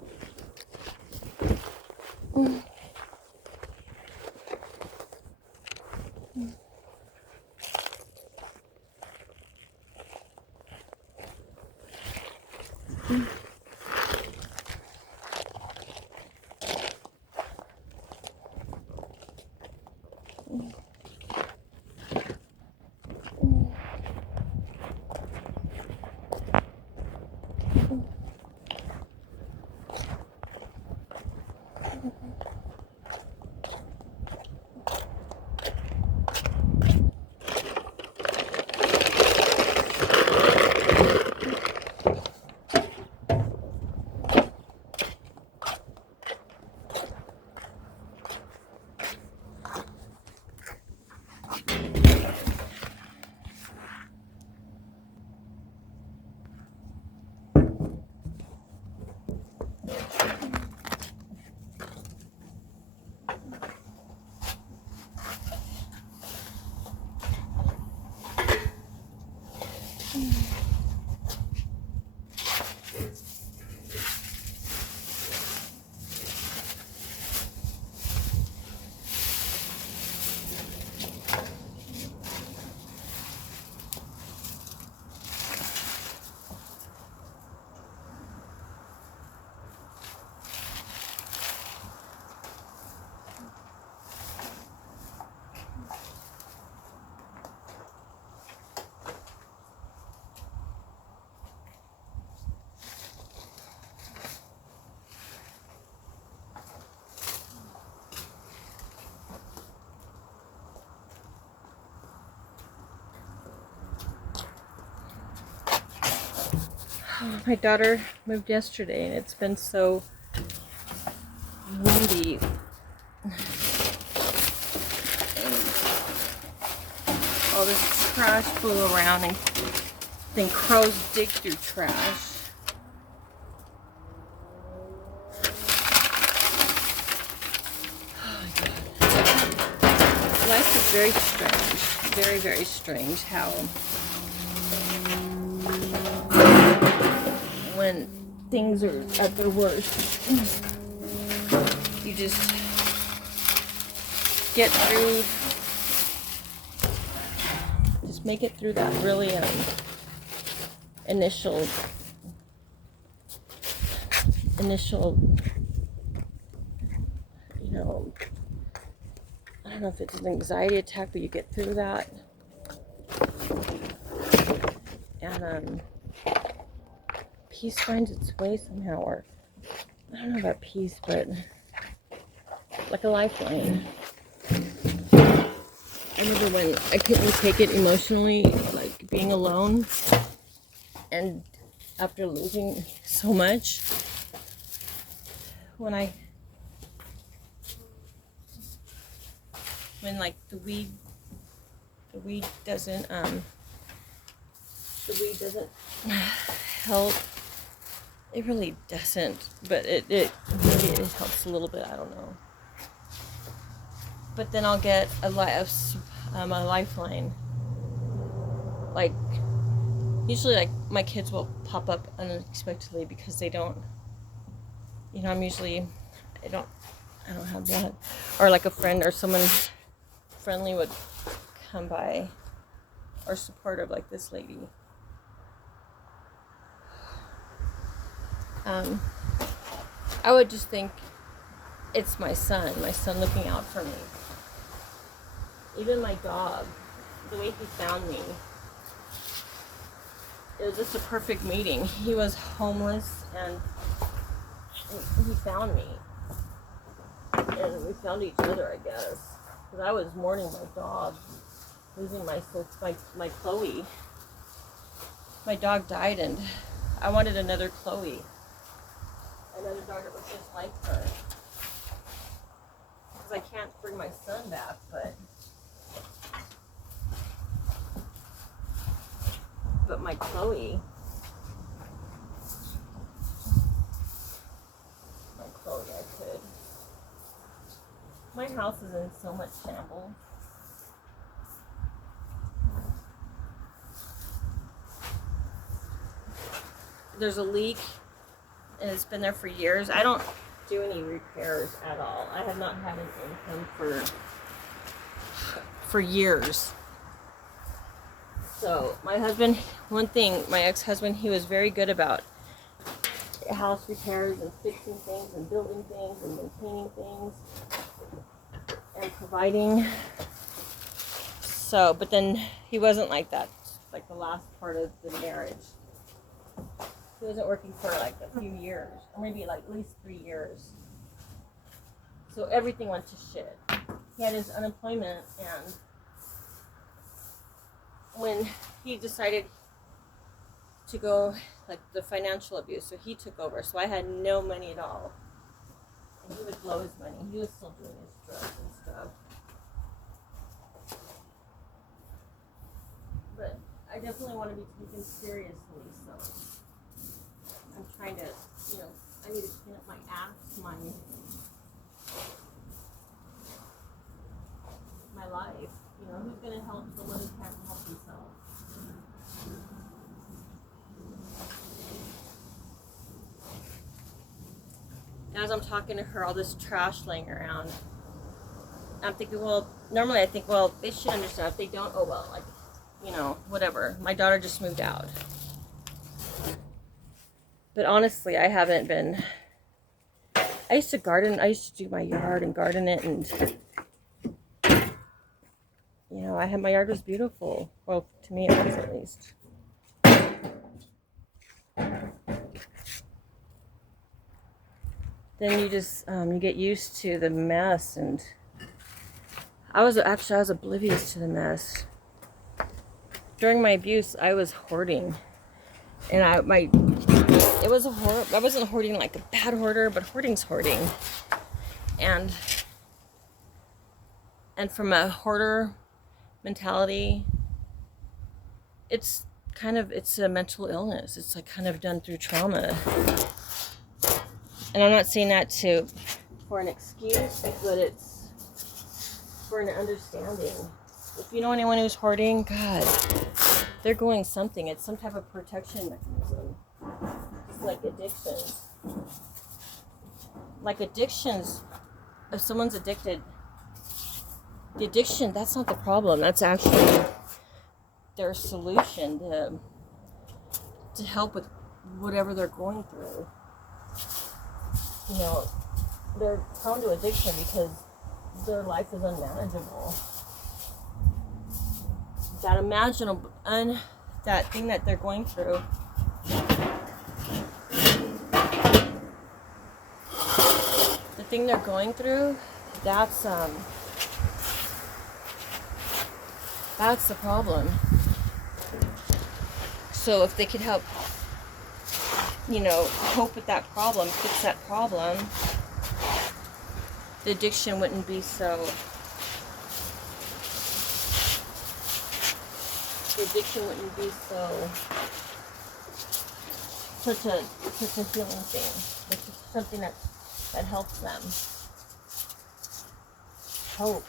My daughter moved yesterday and it's been so windy. All this trash flew around and then crows dig through trash. very strange. Very, very strange how when things are at their worst, you just get through, just make it through that really initial, you know, I don't know if it's an anxiety attack, but you get through that. And peace finds its way somehow, or I don't know about peace, but like a lifeline. I remember when I couldn't take it emotionally, like being alone, and after losing so much, when like the weed doesn't help. It really doesn't, but it maybe it helps a little bit. I don't know. But then I'll get a lifeline. Like usually, like my kids will pop up unexpectedly because they don't. You know, I don't have that, or like a friend or someone friendly would come by, or supportive like this lady. I would just think it's my son looking out for me. Even my dog, the way he found me, it was just a perfect meeting. He was homeless and he found me. And we found each other, I guess. Because I was mourning my dog, losing my Chloe. My dog died and I wanted another Chloe. Another dog that was just like her. Because I can't bring my son back, but my Chloe, I could. My house is in so much shambles. There's a leak, and it's been there for years. I don't do any repairs at all. I have not had an income for years. So my husband, my ex-husband, he was very good about house repairs and fixing things and building things and maintaining things and providing. So, but then he wasn't like that, like the last part of the marriage. He wasn't working for like a few years, or maybe like at least 3 years. So everything went to shit. He had his unemployment, and when he decided to go, like the financial abuse, so he took over. So I had no money at all. And he would blow his money. He was still doing his drugs and stuff. But I definitely want to be taken seriously, so I'm trying to, I need to clean up my ass, my life. Who's going to help someone who can't help himself? As I'm talking to her, all this trash laying around, I'm thinking, normally I think, they should understand. If they don't, oh well, whatever. My daughter just moved out. But honestly, I haven't been. I used to garden. I used to do my yard and garden it, and my yard was beautiful. Well, to me it was, at least. Then you just you get used to the mess, and I was oblivious to the mess. During my abuse, I was hoarding, and it was a hoard. I wasn't hoarding like a bad hoarder, but hoarding's hoarding, and from a hoarder mentality, it's a mental illness. It's like kind of done through trauma. And I'm not saying that for an excuse, but it's for an understanding. if you know anyone who's hoarding, God, they're going something. It's some type of protection mechanism. It's like addictions. Like addictions, if someone's addicted, the addiction, that's not the problem. That's actually their solution to help with whatever they're going through. You know, they're prone to addiction because their life is unmanageable. That imaginable, that thing that they're going through. The thing they're going through, that's the problem. So if they could help, you know, cope with that problem, fix that problem, the addiction wouldn't be so. The addiction wouldn't be so. Such a healing thing. It's just something that helps them. Hope.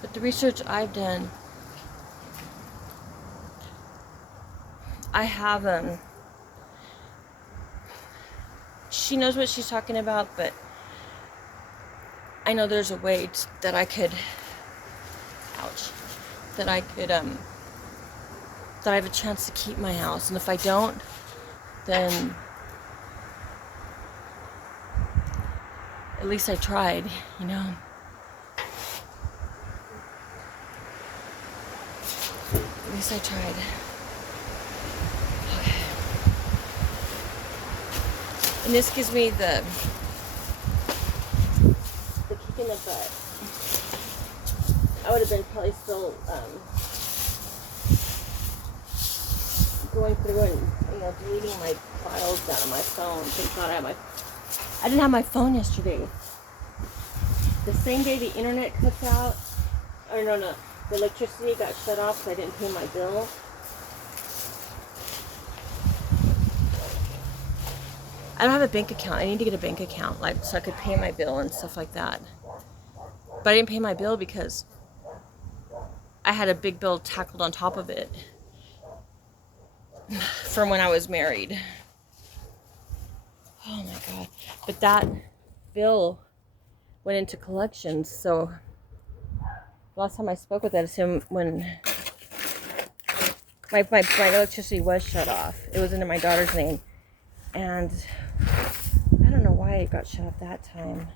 But the research I've done, I have she knows what she's talking about, but I know there's a way that I could, that I have a chance to keep my house. And if I don't, then at least I tried, you know. At least I tried. Okay. And this gives me the kick in the butt. I would have been probably still going through and, you know, deleting my files down on my phone. Thank God I didn't have my phone yesterday. The same day the internet cuts out, or no, the electricity got shut off so I didn't pay my bill. I don't have a bank account. I need to get a bank account, like, so I could pay my bill and stuff like that. But I didn't pay my bill because I had a big bill tackled on top of it from when I was married. Oh my God. But that bill went into collections, so last time I spoke with Edison, when my electricity was shut off, it was under my daughter's name, and I don't know why it got shut off that time.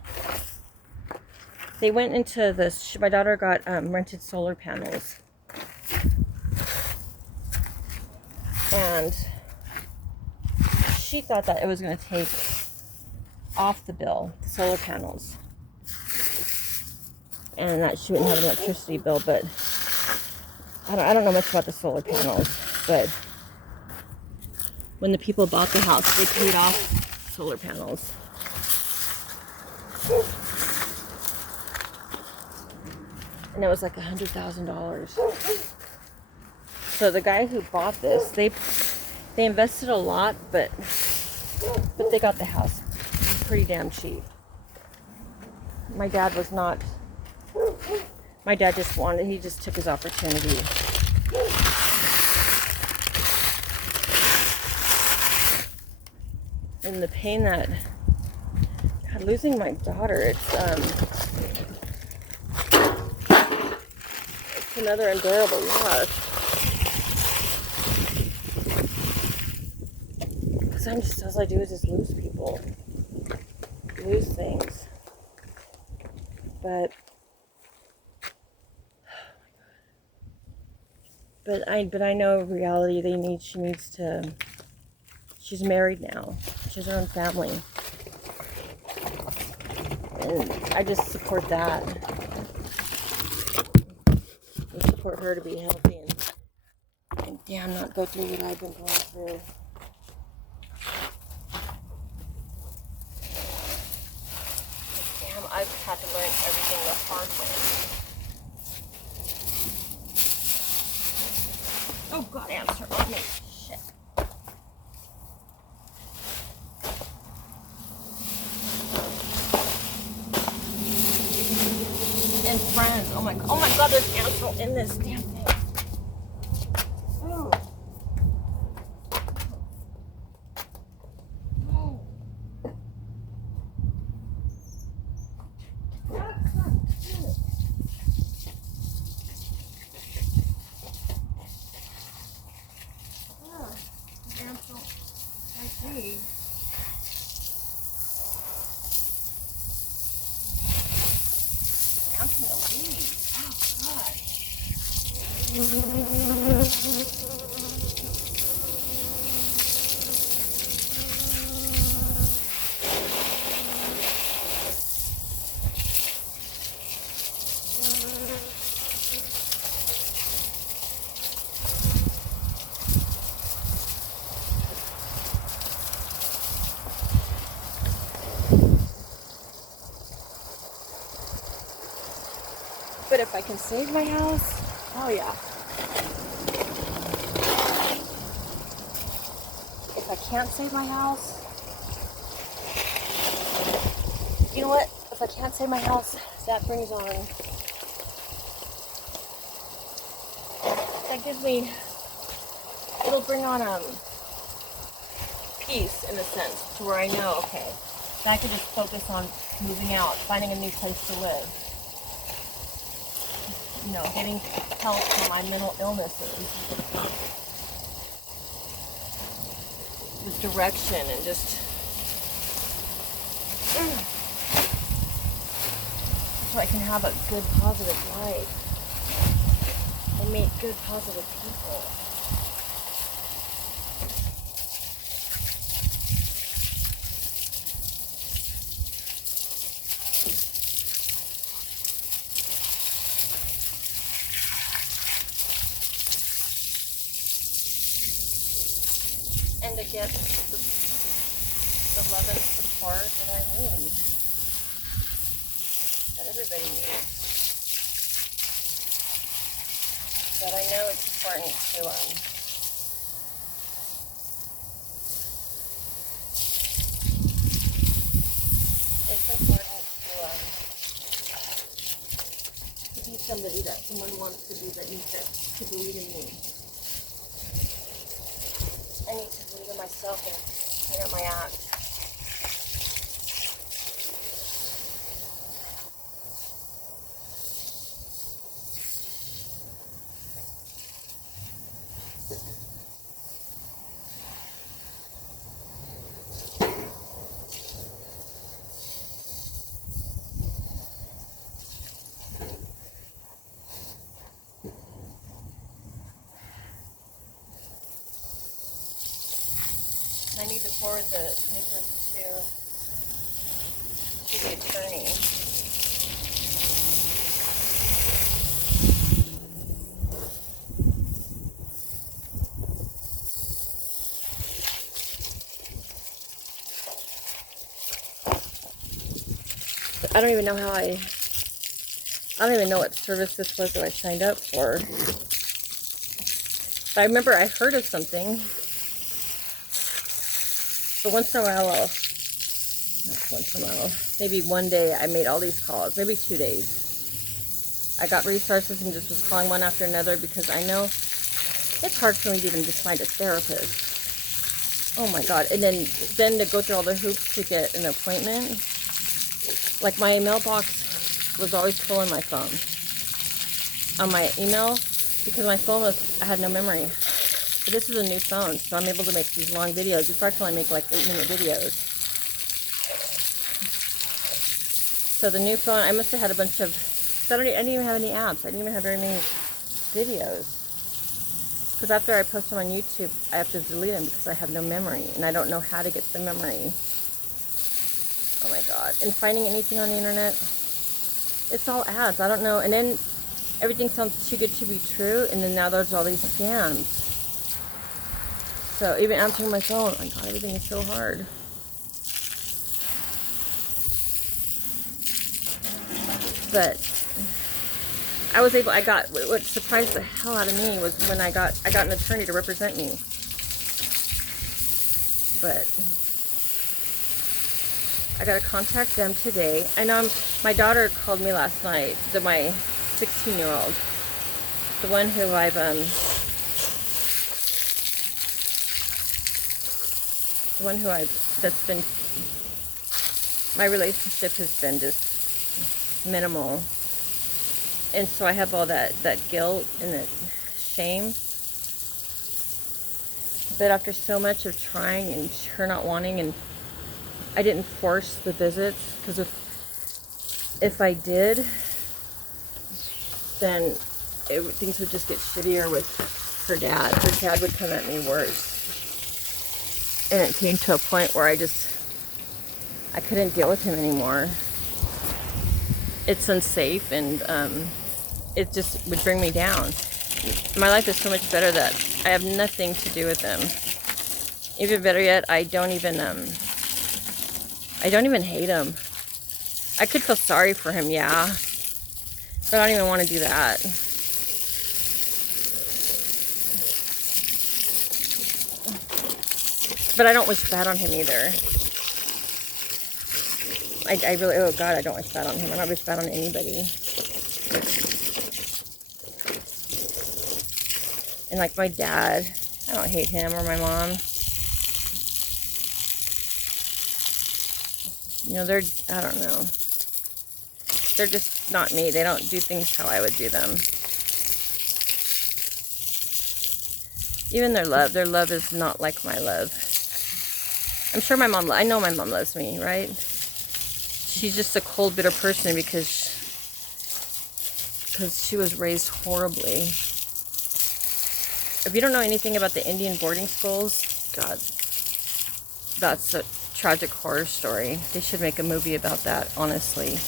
They went into this. My daughter got rented solar panels, and she thought that it was going to take off the bill, the solar panels, and that she wouldn't have an electricity bill. But I don't know much about the solar panels, but when the people bought the house, they paid off solar panels. And it was like $100,000. So the guy who bought this, they invested a lot, but they got the house pretty damn cheap. My dad was not. My dad he just took his opportunity. And the pain that, God, losing my daughter, it's another unbearable loss. Because all I do is just lose people, lose things. But I know reality. She's married now. She has her own family. And I just support that. I support her to be healthy and damn not go through what I've been going through. Damn, I've had to learn everything the hard way. Oh God, answer on me. Shit. And friends. Oh my God, there's ants all in this damn thing. Oh. No. I see. Ants in the leaves. Oh God. But if I can save my house, oh yeah. If I can't save my house, you know what? If I can't save my house, that brings on, that gives me, it'll bring on peace in a sense, to where I know, okay, I can just focus on moving out, finding a new place to live. You know, getting help for my mental illnesses. Just direction and just so I can have a good, positive life and meet good, positive people. And to get the love and support that I need, that everybody needs. But I know it's important to be somebody that someone wants to be, that needs to believe in me. I need to believe in myself and clean up my act. I need to forward the papers to the attorney. I don't even know how I don't even know what service this was that I signed up for. But I remember I heard of something. But once in a while, maybe one day I made all these calls, maybe 2 days. I got resources and just was calling one after another because I know it's hard for me to even just find a therapist. Oh my God. And then to go through all the hoops to get an appointment. Like my mailbox was always full on my phone. On my email, because my phone I had no memory. But this is a new phone, so I'm able to make these long videos. Before I could only make like 8-minute videos. So the new phone, I must have had a bunch of, I didn't even have any apps. I didn't even have very many videos. Because after I post them on YouTube, I have to delete them because I have no memory. And I don't know how to get the memory. Oh my God. And finding anything on the internet, it's all ads. I don't know. And then everything sounds too good to be true. And then now there's all these scams. So even answering my phone, oh my God, everything is so hard. But I got, what surprised the hell out of me was when I got an attorney to represent me. But I gotta contact them today. I know my daughter called me last night, my 16-year-old, the one who that's been, my relationship has been just minimal. And so I have all that guilt and that shame. But after so much of trying and her not wanting, and I didn't force the visits, because if I did, then things would just get shittier with her dad. Her dad would come at me worse. And it came to a point where I couldn't deal with him anymore. It's unsafe, and it just would bring me down. My life is so much better that I have nothing to do with them. Even better yet, I don't even hate him. I could feel sorry for him, yeah, but I don't even want to do that. But I don't wish bad on him either. I really, oh God, I don't wish bad on him. I don't wish bad on anybody. And like my dad, I don't hate him, or my mom. You know, I don't know. They're just not me. They don't do things how I would do them. Even their love is not like my love. I'm sure I know my mom loves me, right? She's just a cold, bitter person because she was raised horribly. If you don't know anything about the Indian boarding schools, God, that's a tragic horror story. They should make a movie about that, honestly.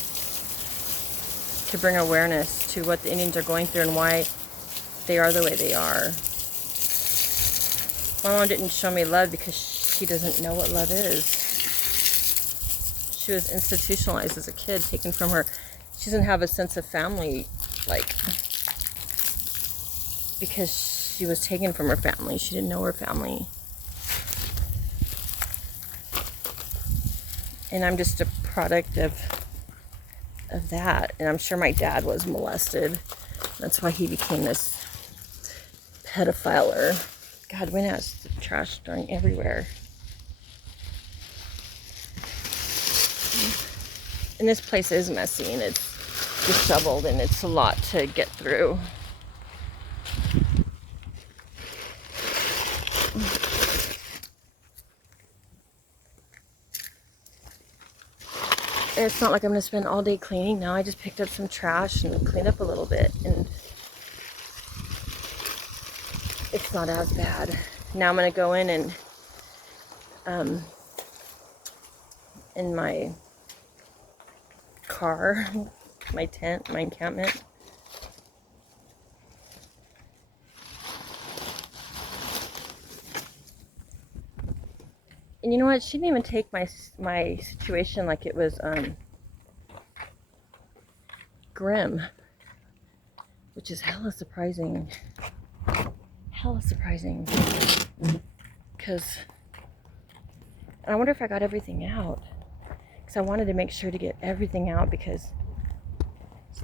To bring awareness to what the Indians are going through and why they are the way they are. My mom didn't show me love because she doesn't know what love is. She was institutionalized as a kid, taken from her. She doesn't have a sense of family, because she was taken from her family. She didn't know her family. And I'm just a product of that. And I'm sure my dad was molested. That's why he became this pedophiler. God, when has the trash throwing everywhere. And this place is messy, and it's disheveled, and it's a lot to get through. And it's not like I'm going to spend all day cleaning now. I just picked up some trash and cleaned up a little bit, and it's not as bad. Now I'm going to go in and in my car, my tent, my encampment. And you know what? She didn't even take my situation like it was grim, which is hella surprising. Hella surprising. Because, and I wonder if I got everything out. Because I wanted to make sure to get everything out, because,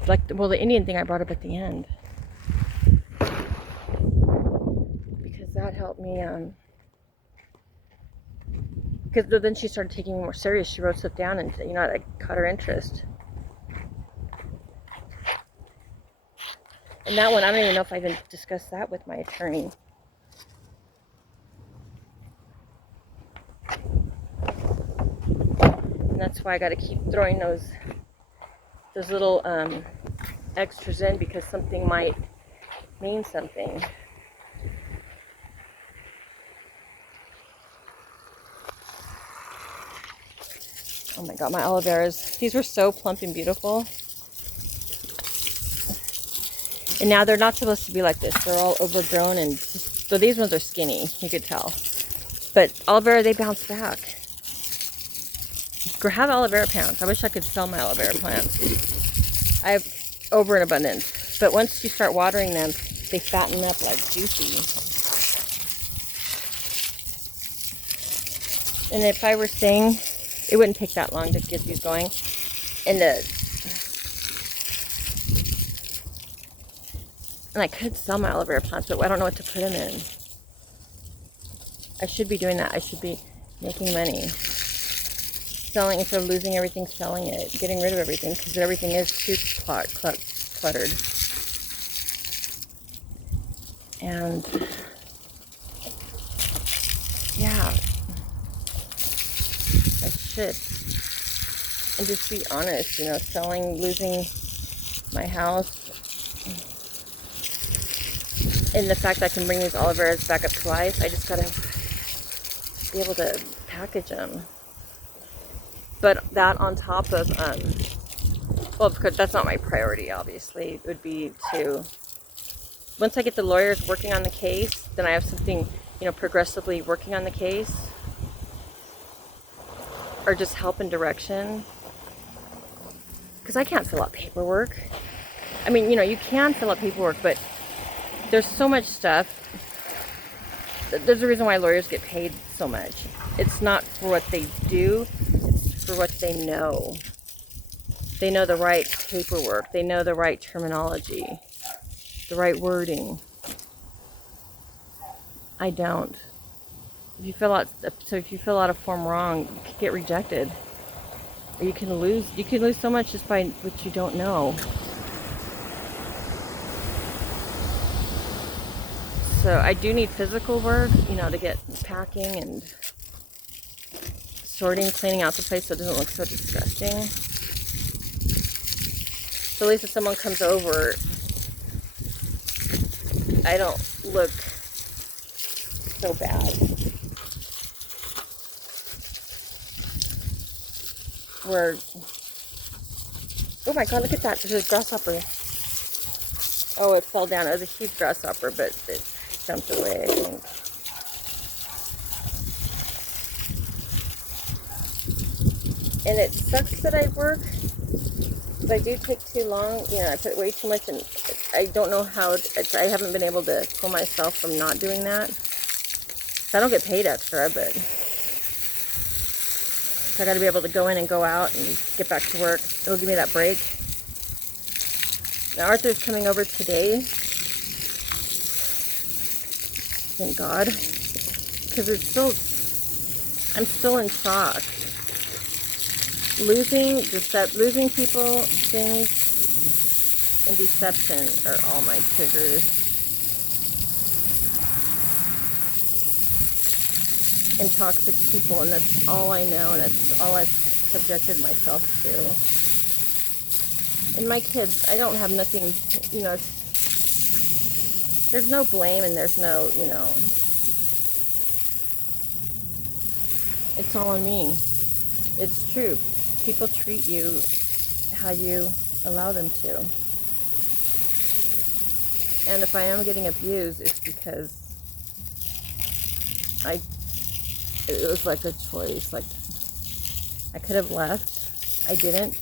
the Indian thing I brought up at the end. Because that helped me, because then she started taking me more serious. She wrote stuff down, and I caught her interest. And that one, I don't even know if I even discussed that with my attorney. And that's why I got to keep throwing those little extras in, because something might mean something. Oh my God, my aloe veras. These were so plump and beautiful. And now they're not supposed to be like this. They're all overgrown, and so these ones are skinny, you could tell. But aloe vera, they bounce back. Have aloe vera plants. I wish I could sell my aloe vera plants. I have over an abundance. But once you start watering them, they fatten up like juicy. And if I were saying, it wouldn't take that long to get these going. And I could sell my aloe vera plants, but I don't know what to put them in. I should be doing that. I should be making money. Selling, instead of losing everything, selling it. Getting rid of everything, because everything is too cluttered. And, yeah. I should. And just be honest, you know, selling, losing my house. And the fact that I can bring these aloe veras back up to life, I just gotta be able to package them. But that on top of, well, because that's not my priority, obviously. It would be to, once I get the lawyers working on the case, then I have something, you know, progressively working on the case. Or just help and direction. Because I can't fill out paperwork. I mean, you know, you can fill out paperwork, but there's so much stuff. There's a reason why lawyers get paid so much. It's not for what they do, it's for what they know. They know the right paperwork. They know the right terminology, the right wording. I don't. If you fill out a form wrong, you could get rejected. Or you can lose so much just by what you don't know. So I do need physical work, you know, to get packing and sorting, cleaning out the place so it doesn't look so disgusting. So at least if someone comes over, I don't look so bad. Oh my god, look at that, there's a grasshopper. Oh, it fell down. It was a huge grasshopper, but it jumped away, I think. And it sucks that I work, but I do take too long. You know, I put way too much in. I don't know how, I haven't been able to pull myself from not doing that. So I don't get paid extra, but so I got to be able to go in and go out and get back to work. It'll give me that break. Now Arthur's coming over today. Thank God. Because I'm still in shock. Losing people, things, and deception are all my triggers. And toxic people, and that's all I know, and that's all I've subjected myself to. And my kids, I don't have nothing, you know, there's no blame and there's no, you know, it's all on me. It's true. People treat you how you allow them to. And if I am getting abused, it's because it was like a choice. Like, I could have left. I didn't.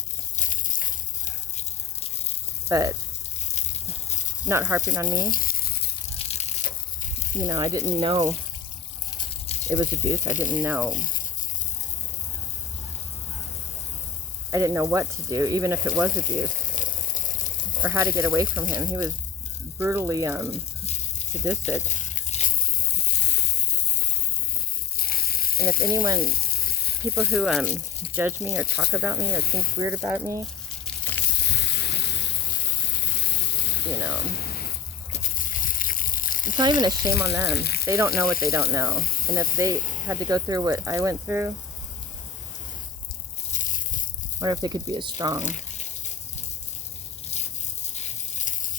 But not harping on me. You know, I didn't know it was abuse. I didn't know. I didn't know what to do, even if it was abuse, or how to get away from him. He was brutally sadistic. And if anyone, people who judge me or talk about me or think weird about me, you know, it's not even a shame on them. They don't know what they don't know. And if they had to go through what I went through, I wonder if they could be as strong.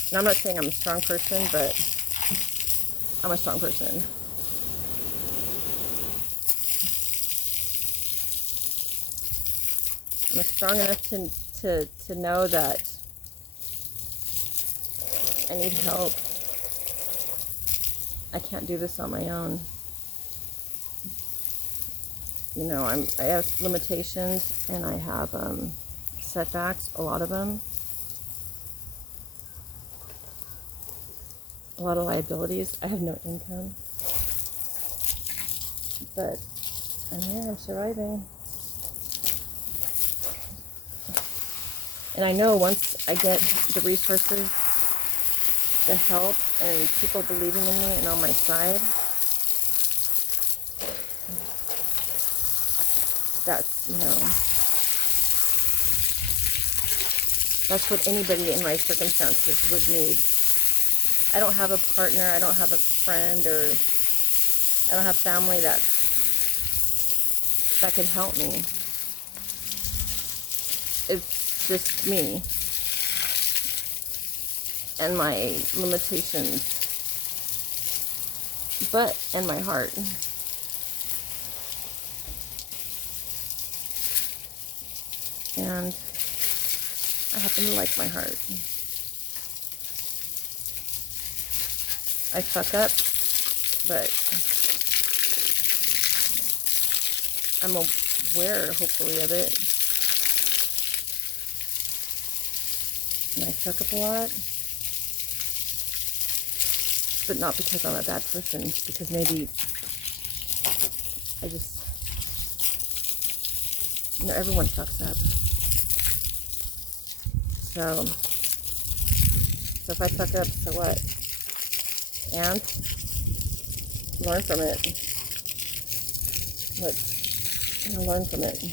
And I'm not saying I'm a strong person, but I'm a strong person. I'm strong enough to know that I need help. I can't do this on my own. You know, I have limitations and I have setbacks, a lot of them. a lot of liabilities. I have no income. But I'm here, I'm surviving. And I know once I get the resources, the help, and people believing in me and on my side, that's, that's what anybody in my circumstances would need. I don't have a partner, I don't have a friend, or I don't have family that can help me. It's just me and my limitations, and my heart. And I happen to like my heart. I fuck up, but I'm aware, hopefully, of it. And I fuck up a lot. But not because I'm a bad person. Because maybe I just... everyone fucks up. So if I fuck up, so what? And learn from it. Learn from it.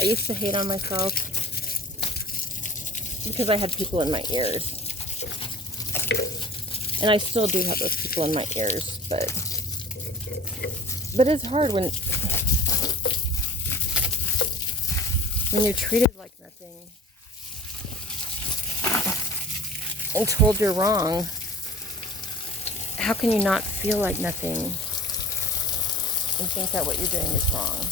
I used to hate on myself because I had people in my ears. And I still do have those people in my ears, but it's hard when you're treated like nothing and told you're wrong. How can you not feel like nothing and think that what you're doing is wrong?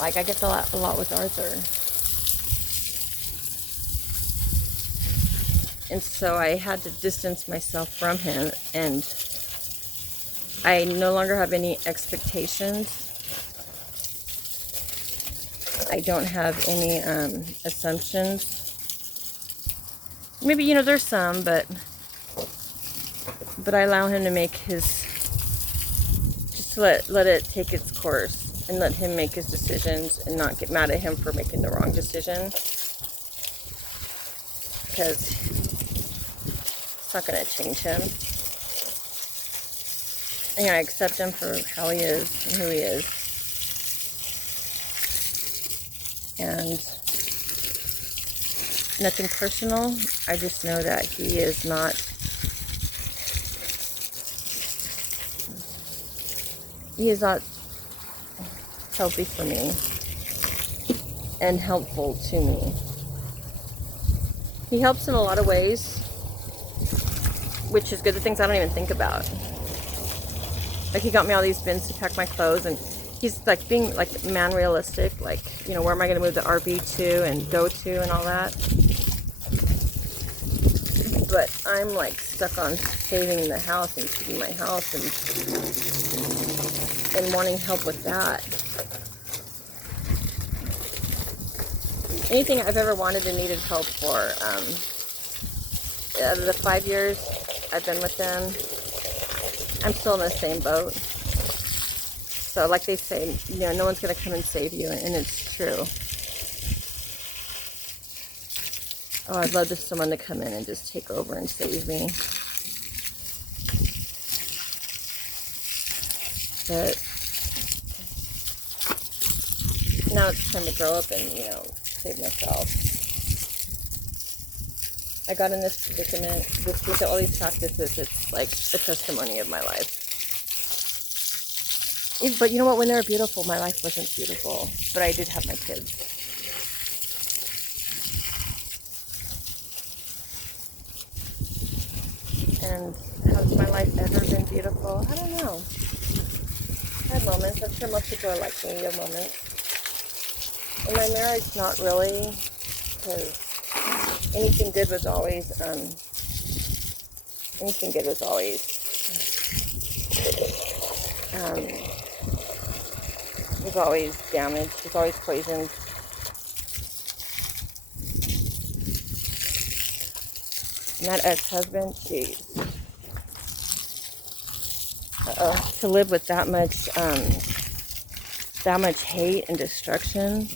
Like, I get a lot with Arthur. And so I had to distance myself from him, and I no longer have any expectations. I don't have any assumptions. Maybe, there's some, but I allow him to make just let it take its course, and let him make his decisions, and not get mad at him for making the wrong decision. Because it's not going to change him. And I accept him for how he is and who he is. And nothing personal. I just know that he is not healthy for me and helpful to me. He helps in a lot of ways, which is good. The things I don't even think about. Like, he got me all these bins to pack my clothes, and he's like being like man realistic, like, where am I going to move the RV to and go to and all that. But I'm like stuck on saving the house and keeping my house and wanting help with that. Anything I've ever wanted and needed help for, out of the 5 years I've been with them, I'm still in the same boat. So like they say, no one's going to come and save you, and it's true. Oh, I'd love just someone to come in and just take over and save me. But now it's time to grow up and, save myself. I got in this predicament with all these practices. It's like the testimony of my life. But you know what? When they were beautiful, my life wasn't beautiful. But I did have my kids. And has my life ever been beautiful? I don't know. I had moments. I'm sure most people are like me. You have moments. In my marriage, not really. Because anything good was always was always damaged, was always poisoned. And that ex-husband, jeez. To live with that much hate and destruction.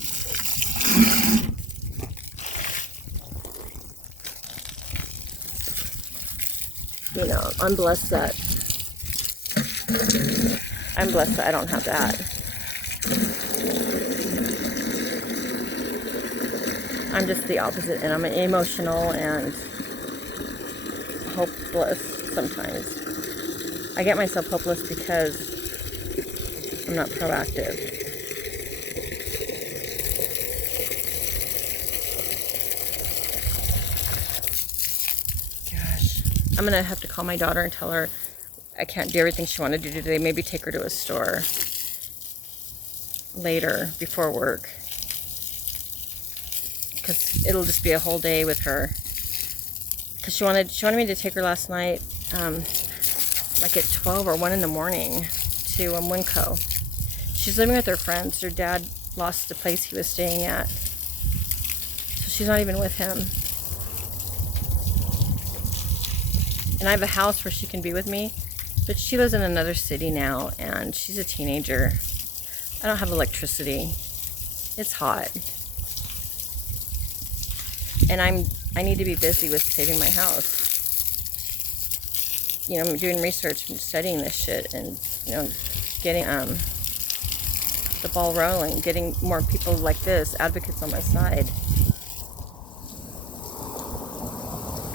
You know, I'm blessed that I don't have that. I'm just the opposite, and I'm emotional and hopeless sometimes. I get myself hopeless because I'm not proactive. Gosh. I'm gonna have to call my daughter and tell her I can't do everything she wanted to do today. Maybe take her to a store later before work. Because it'll just be a whole day with her. Because she wanted me to take her last night, like at 12 or 1 in the morning to Winco. She's living with her friends. Her dad lost the place he was staying at. So she's not even with him. And I have a house where she can be with me. But she lives in another city now, and she's a teenager. I don't have electricity. It's hot. And I need to be busy with saving my house. You know, I'm doing research and studying this shit and, you know, getting the ball rolling, getting more people like this, advocates on my side.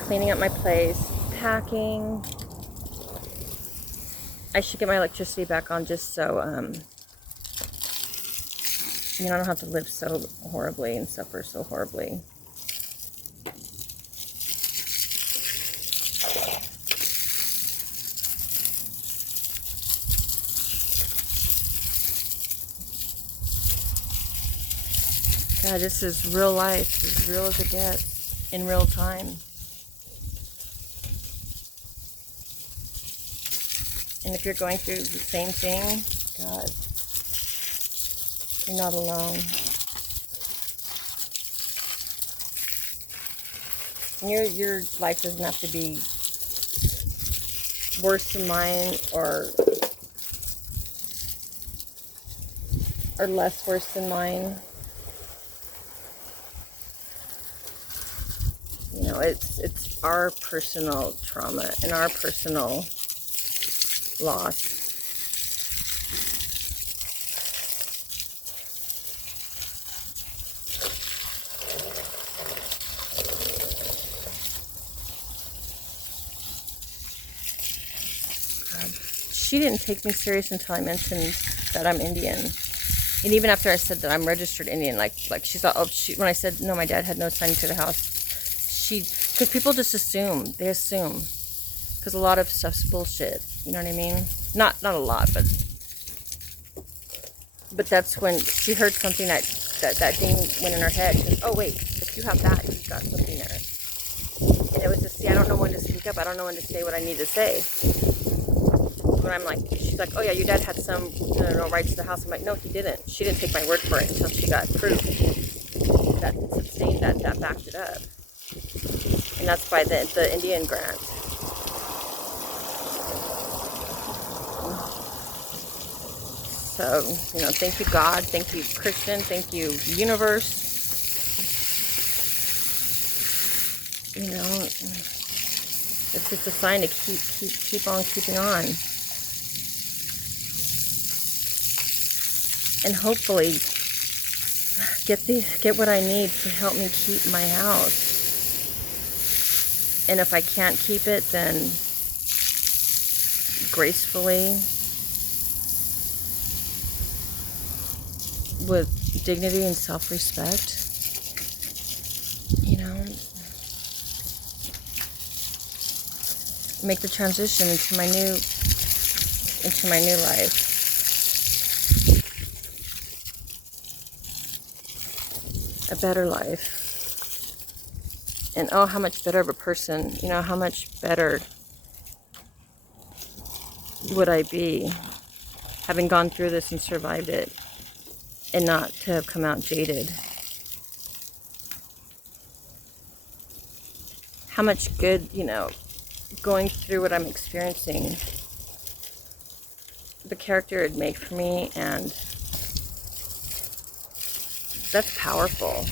Cleaning up my place, packing. I should get my electricity back on just so, you know, I don't have to live so horribly and suffer so horribly. God, this is real life, as real as it gets, in real time. And if you're going through the same thing, God, you're not alone. And your life doesn't have to be worse than mine or less worse than mine. You know, it's our personal trauma and our personal loss. She didn't take me serious until I mentioned that I'm Indian. And even after I said that I'm registered Indian, like she thought, when I said, no, my dad had no sign to the house, because people just assume, they assume. Because a lot of stuff's bullshit, you know what I mean? Not a lot, but that's when she heard something that thing went in her head. She goes, oh wait, if you have that, you've got something there. And it was just, see, I don't know when to speak up. I don't know when to say what I need to say. When I'm like, she's like, oh yeah, your dad had some, rights to the house. I'm like, no, he didn't. She didn't take my word for it until she got proof that sustained that backed it up. And that's by the Indian grant. So, you know, thank you, God. Thank you, Christian. Thank you, universe. You know, it's just a sign to keep on keeping on. And hopefully get what I need to help me keep my house. And if I can't keep it, then gracefully, with dignity and self-respect, you know, make the transition into my new life. A better life. And oh, how much better of a person, you know, how much better would I be having gone through this and survived it and not to have come out jaded. how much good, going through what I'm experiencing, the character it made for me, and that's powerful.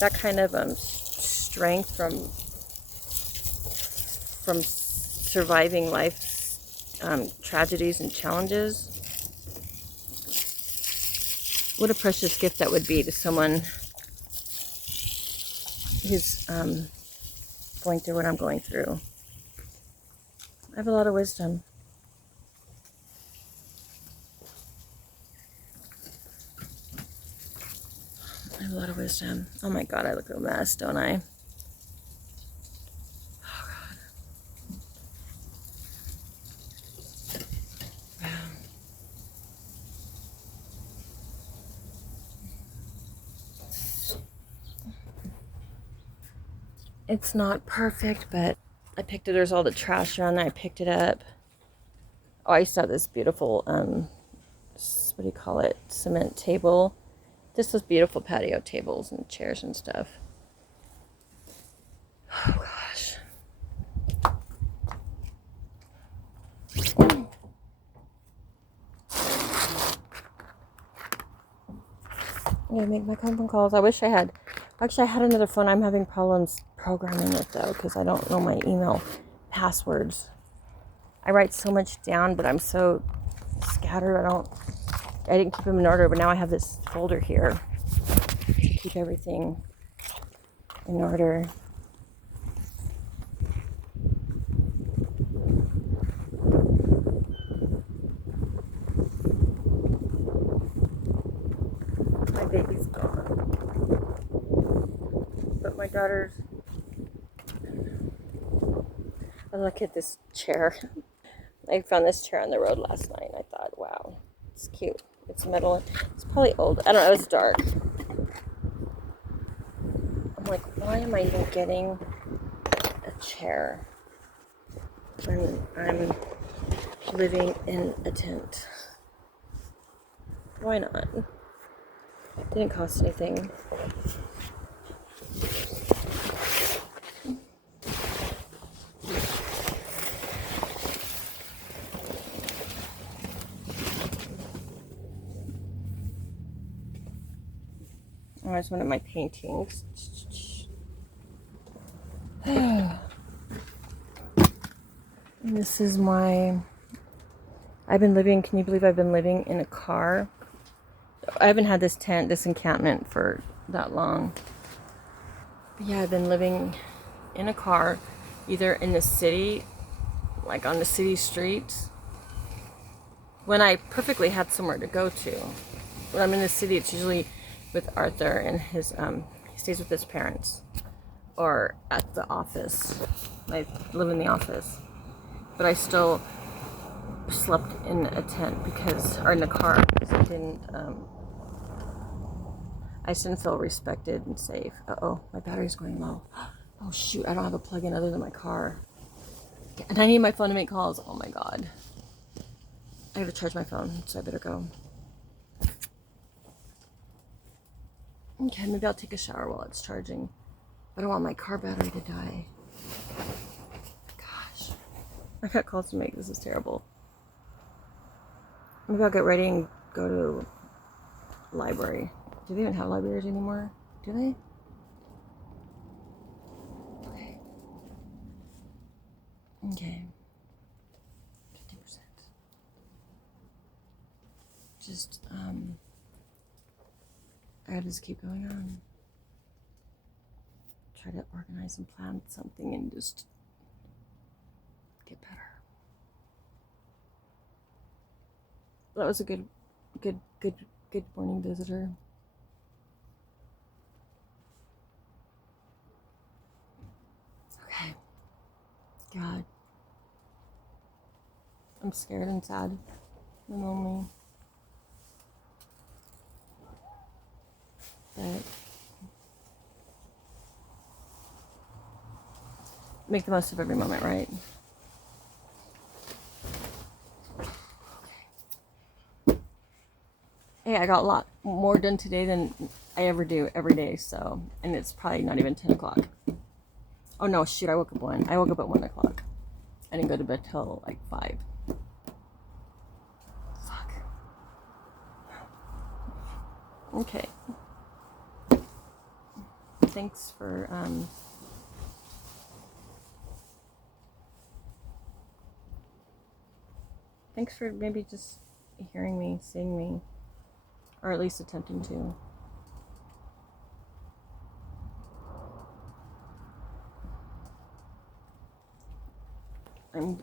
That kind of strength from surviving life's tragedies and challenges. What a precious gift that would be to someone who's going through what I'm going through. I have a lot of wisdom. I have a lot of wisdom. Oh my God, I look a mess, don't I? Oh God. Wow. It's not perfect, but I picked it. There's all the trash around there. I picked it up. Oh, I saw this beautiful, what do you call it? Cement table. Just those beautiful patio tables and chairs and stuff. Oh gosh. I'm gonna make my phone calls. I wish I had. Actually, I had another phone. I'm having problems programming it though because I don't know my email passwords. I write so much down, but I'm so scattered. I didn't keep them in order, but now I have this folder here to keep everything in order. My baby's gone, but my daughter's. I look at this chair. I found this chair on the road last night, and I thought, wow, it's cute. It's metal. It's probably old. I don't know. It's dark. I'm like, why am I even getting a chair when I'm living in a tent? Why not? It didn't cost anything. Oh, it's one of my paintings. And this is can you believe I've been living in a car? I haven't had this encampment for that long. But yeah, I've been living in a car, either in the city, like on the city streets, when I perfectly had somewhere to go to. When I'm in the city, it's usually with Arthur and he stays with his parents, or at the office. I live in the office, but I still slept in a tent or in a car because I didn't feel respected and safe. Uh-oh, my battery's going low. Oh shoot, I don't have a plug-in other than my car. And I need my phone to make calls. Oh my God. I gotta charge my phone, so I better go. Okay, maybe I'll take a shower while it's charging. I don't want my car battery to die. Gosh. I got calls to make. This is terrible. Maybe I'll get ready and go to the library. Do they even have libraries anymore? Do they? Okay. 50%. Just, I gotta just keep going on. Try to organize and plan something and just get better. That was a good morning visitor. Okay. God. I'm scared and sad. I'm lonely. But make the most of every moment, right? Okay. Hey, I got a lot more done today than I ever do every day, so, and it's probably not even 10 o'clock. Oh no, shoot! I woke up 1. I woke up at 1 o'clock. I didn't go to bed till like 5. Fuck. Okay. Thanks for maybe just hearing me, seeing me, or at least attempting to.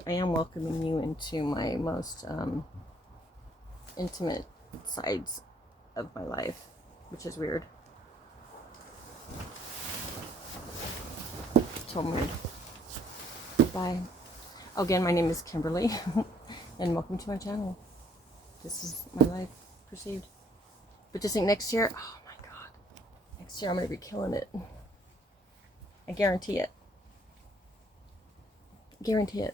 I am welcoming you into my most intimate sides of my life, which is weird. Told Bye. Again, my name is Kimberly, and welcome to my channel. This is my life perceived. But just think next year, oh my god, next year I'm going to be killing it. I guarantee it. I guarantee it.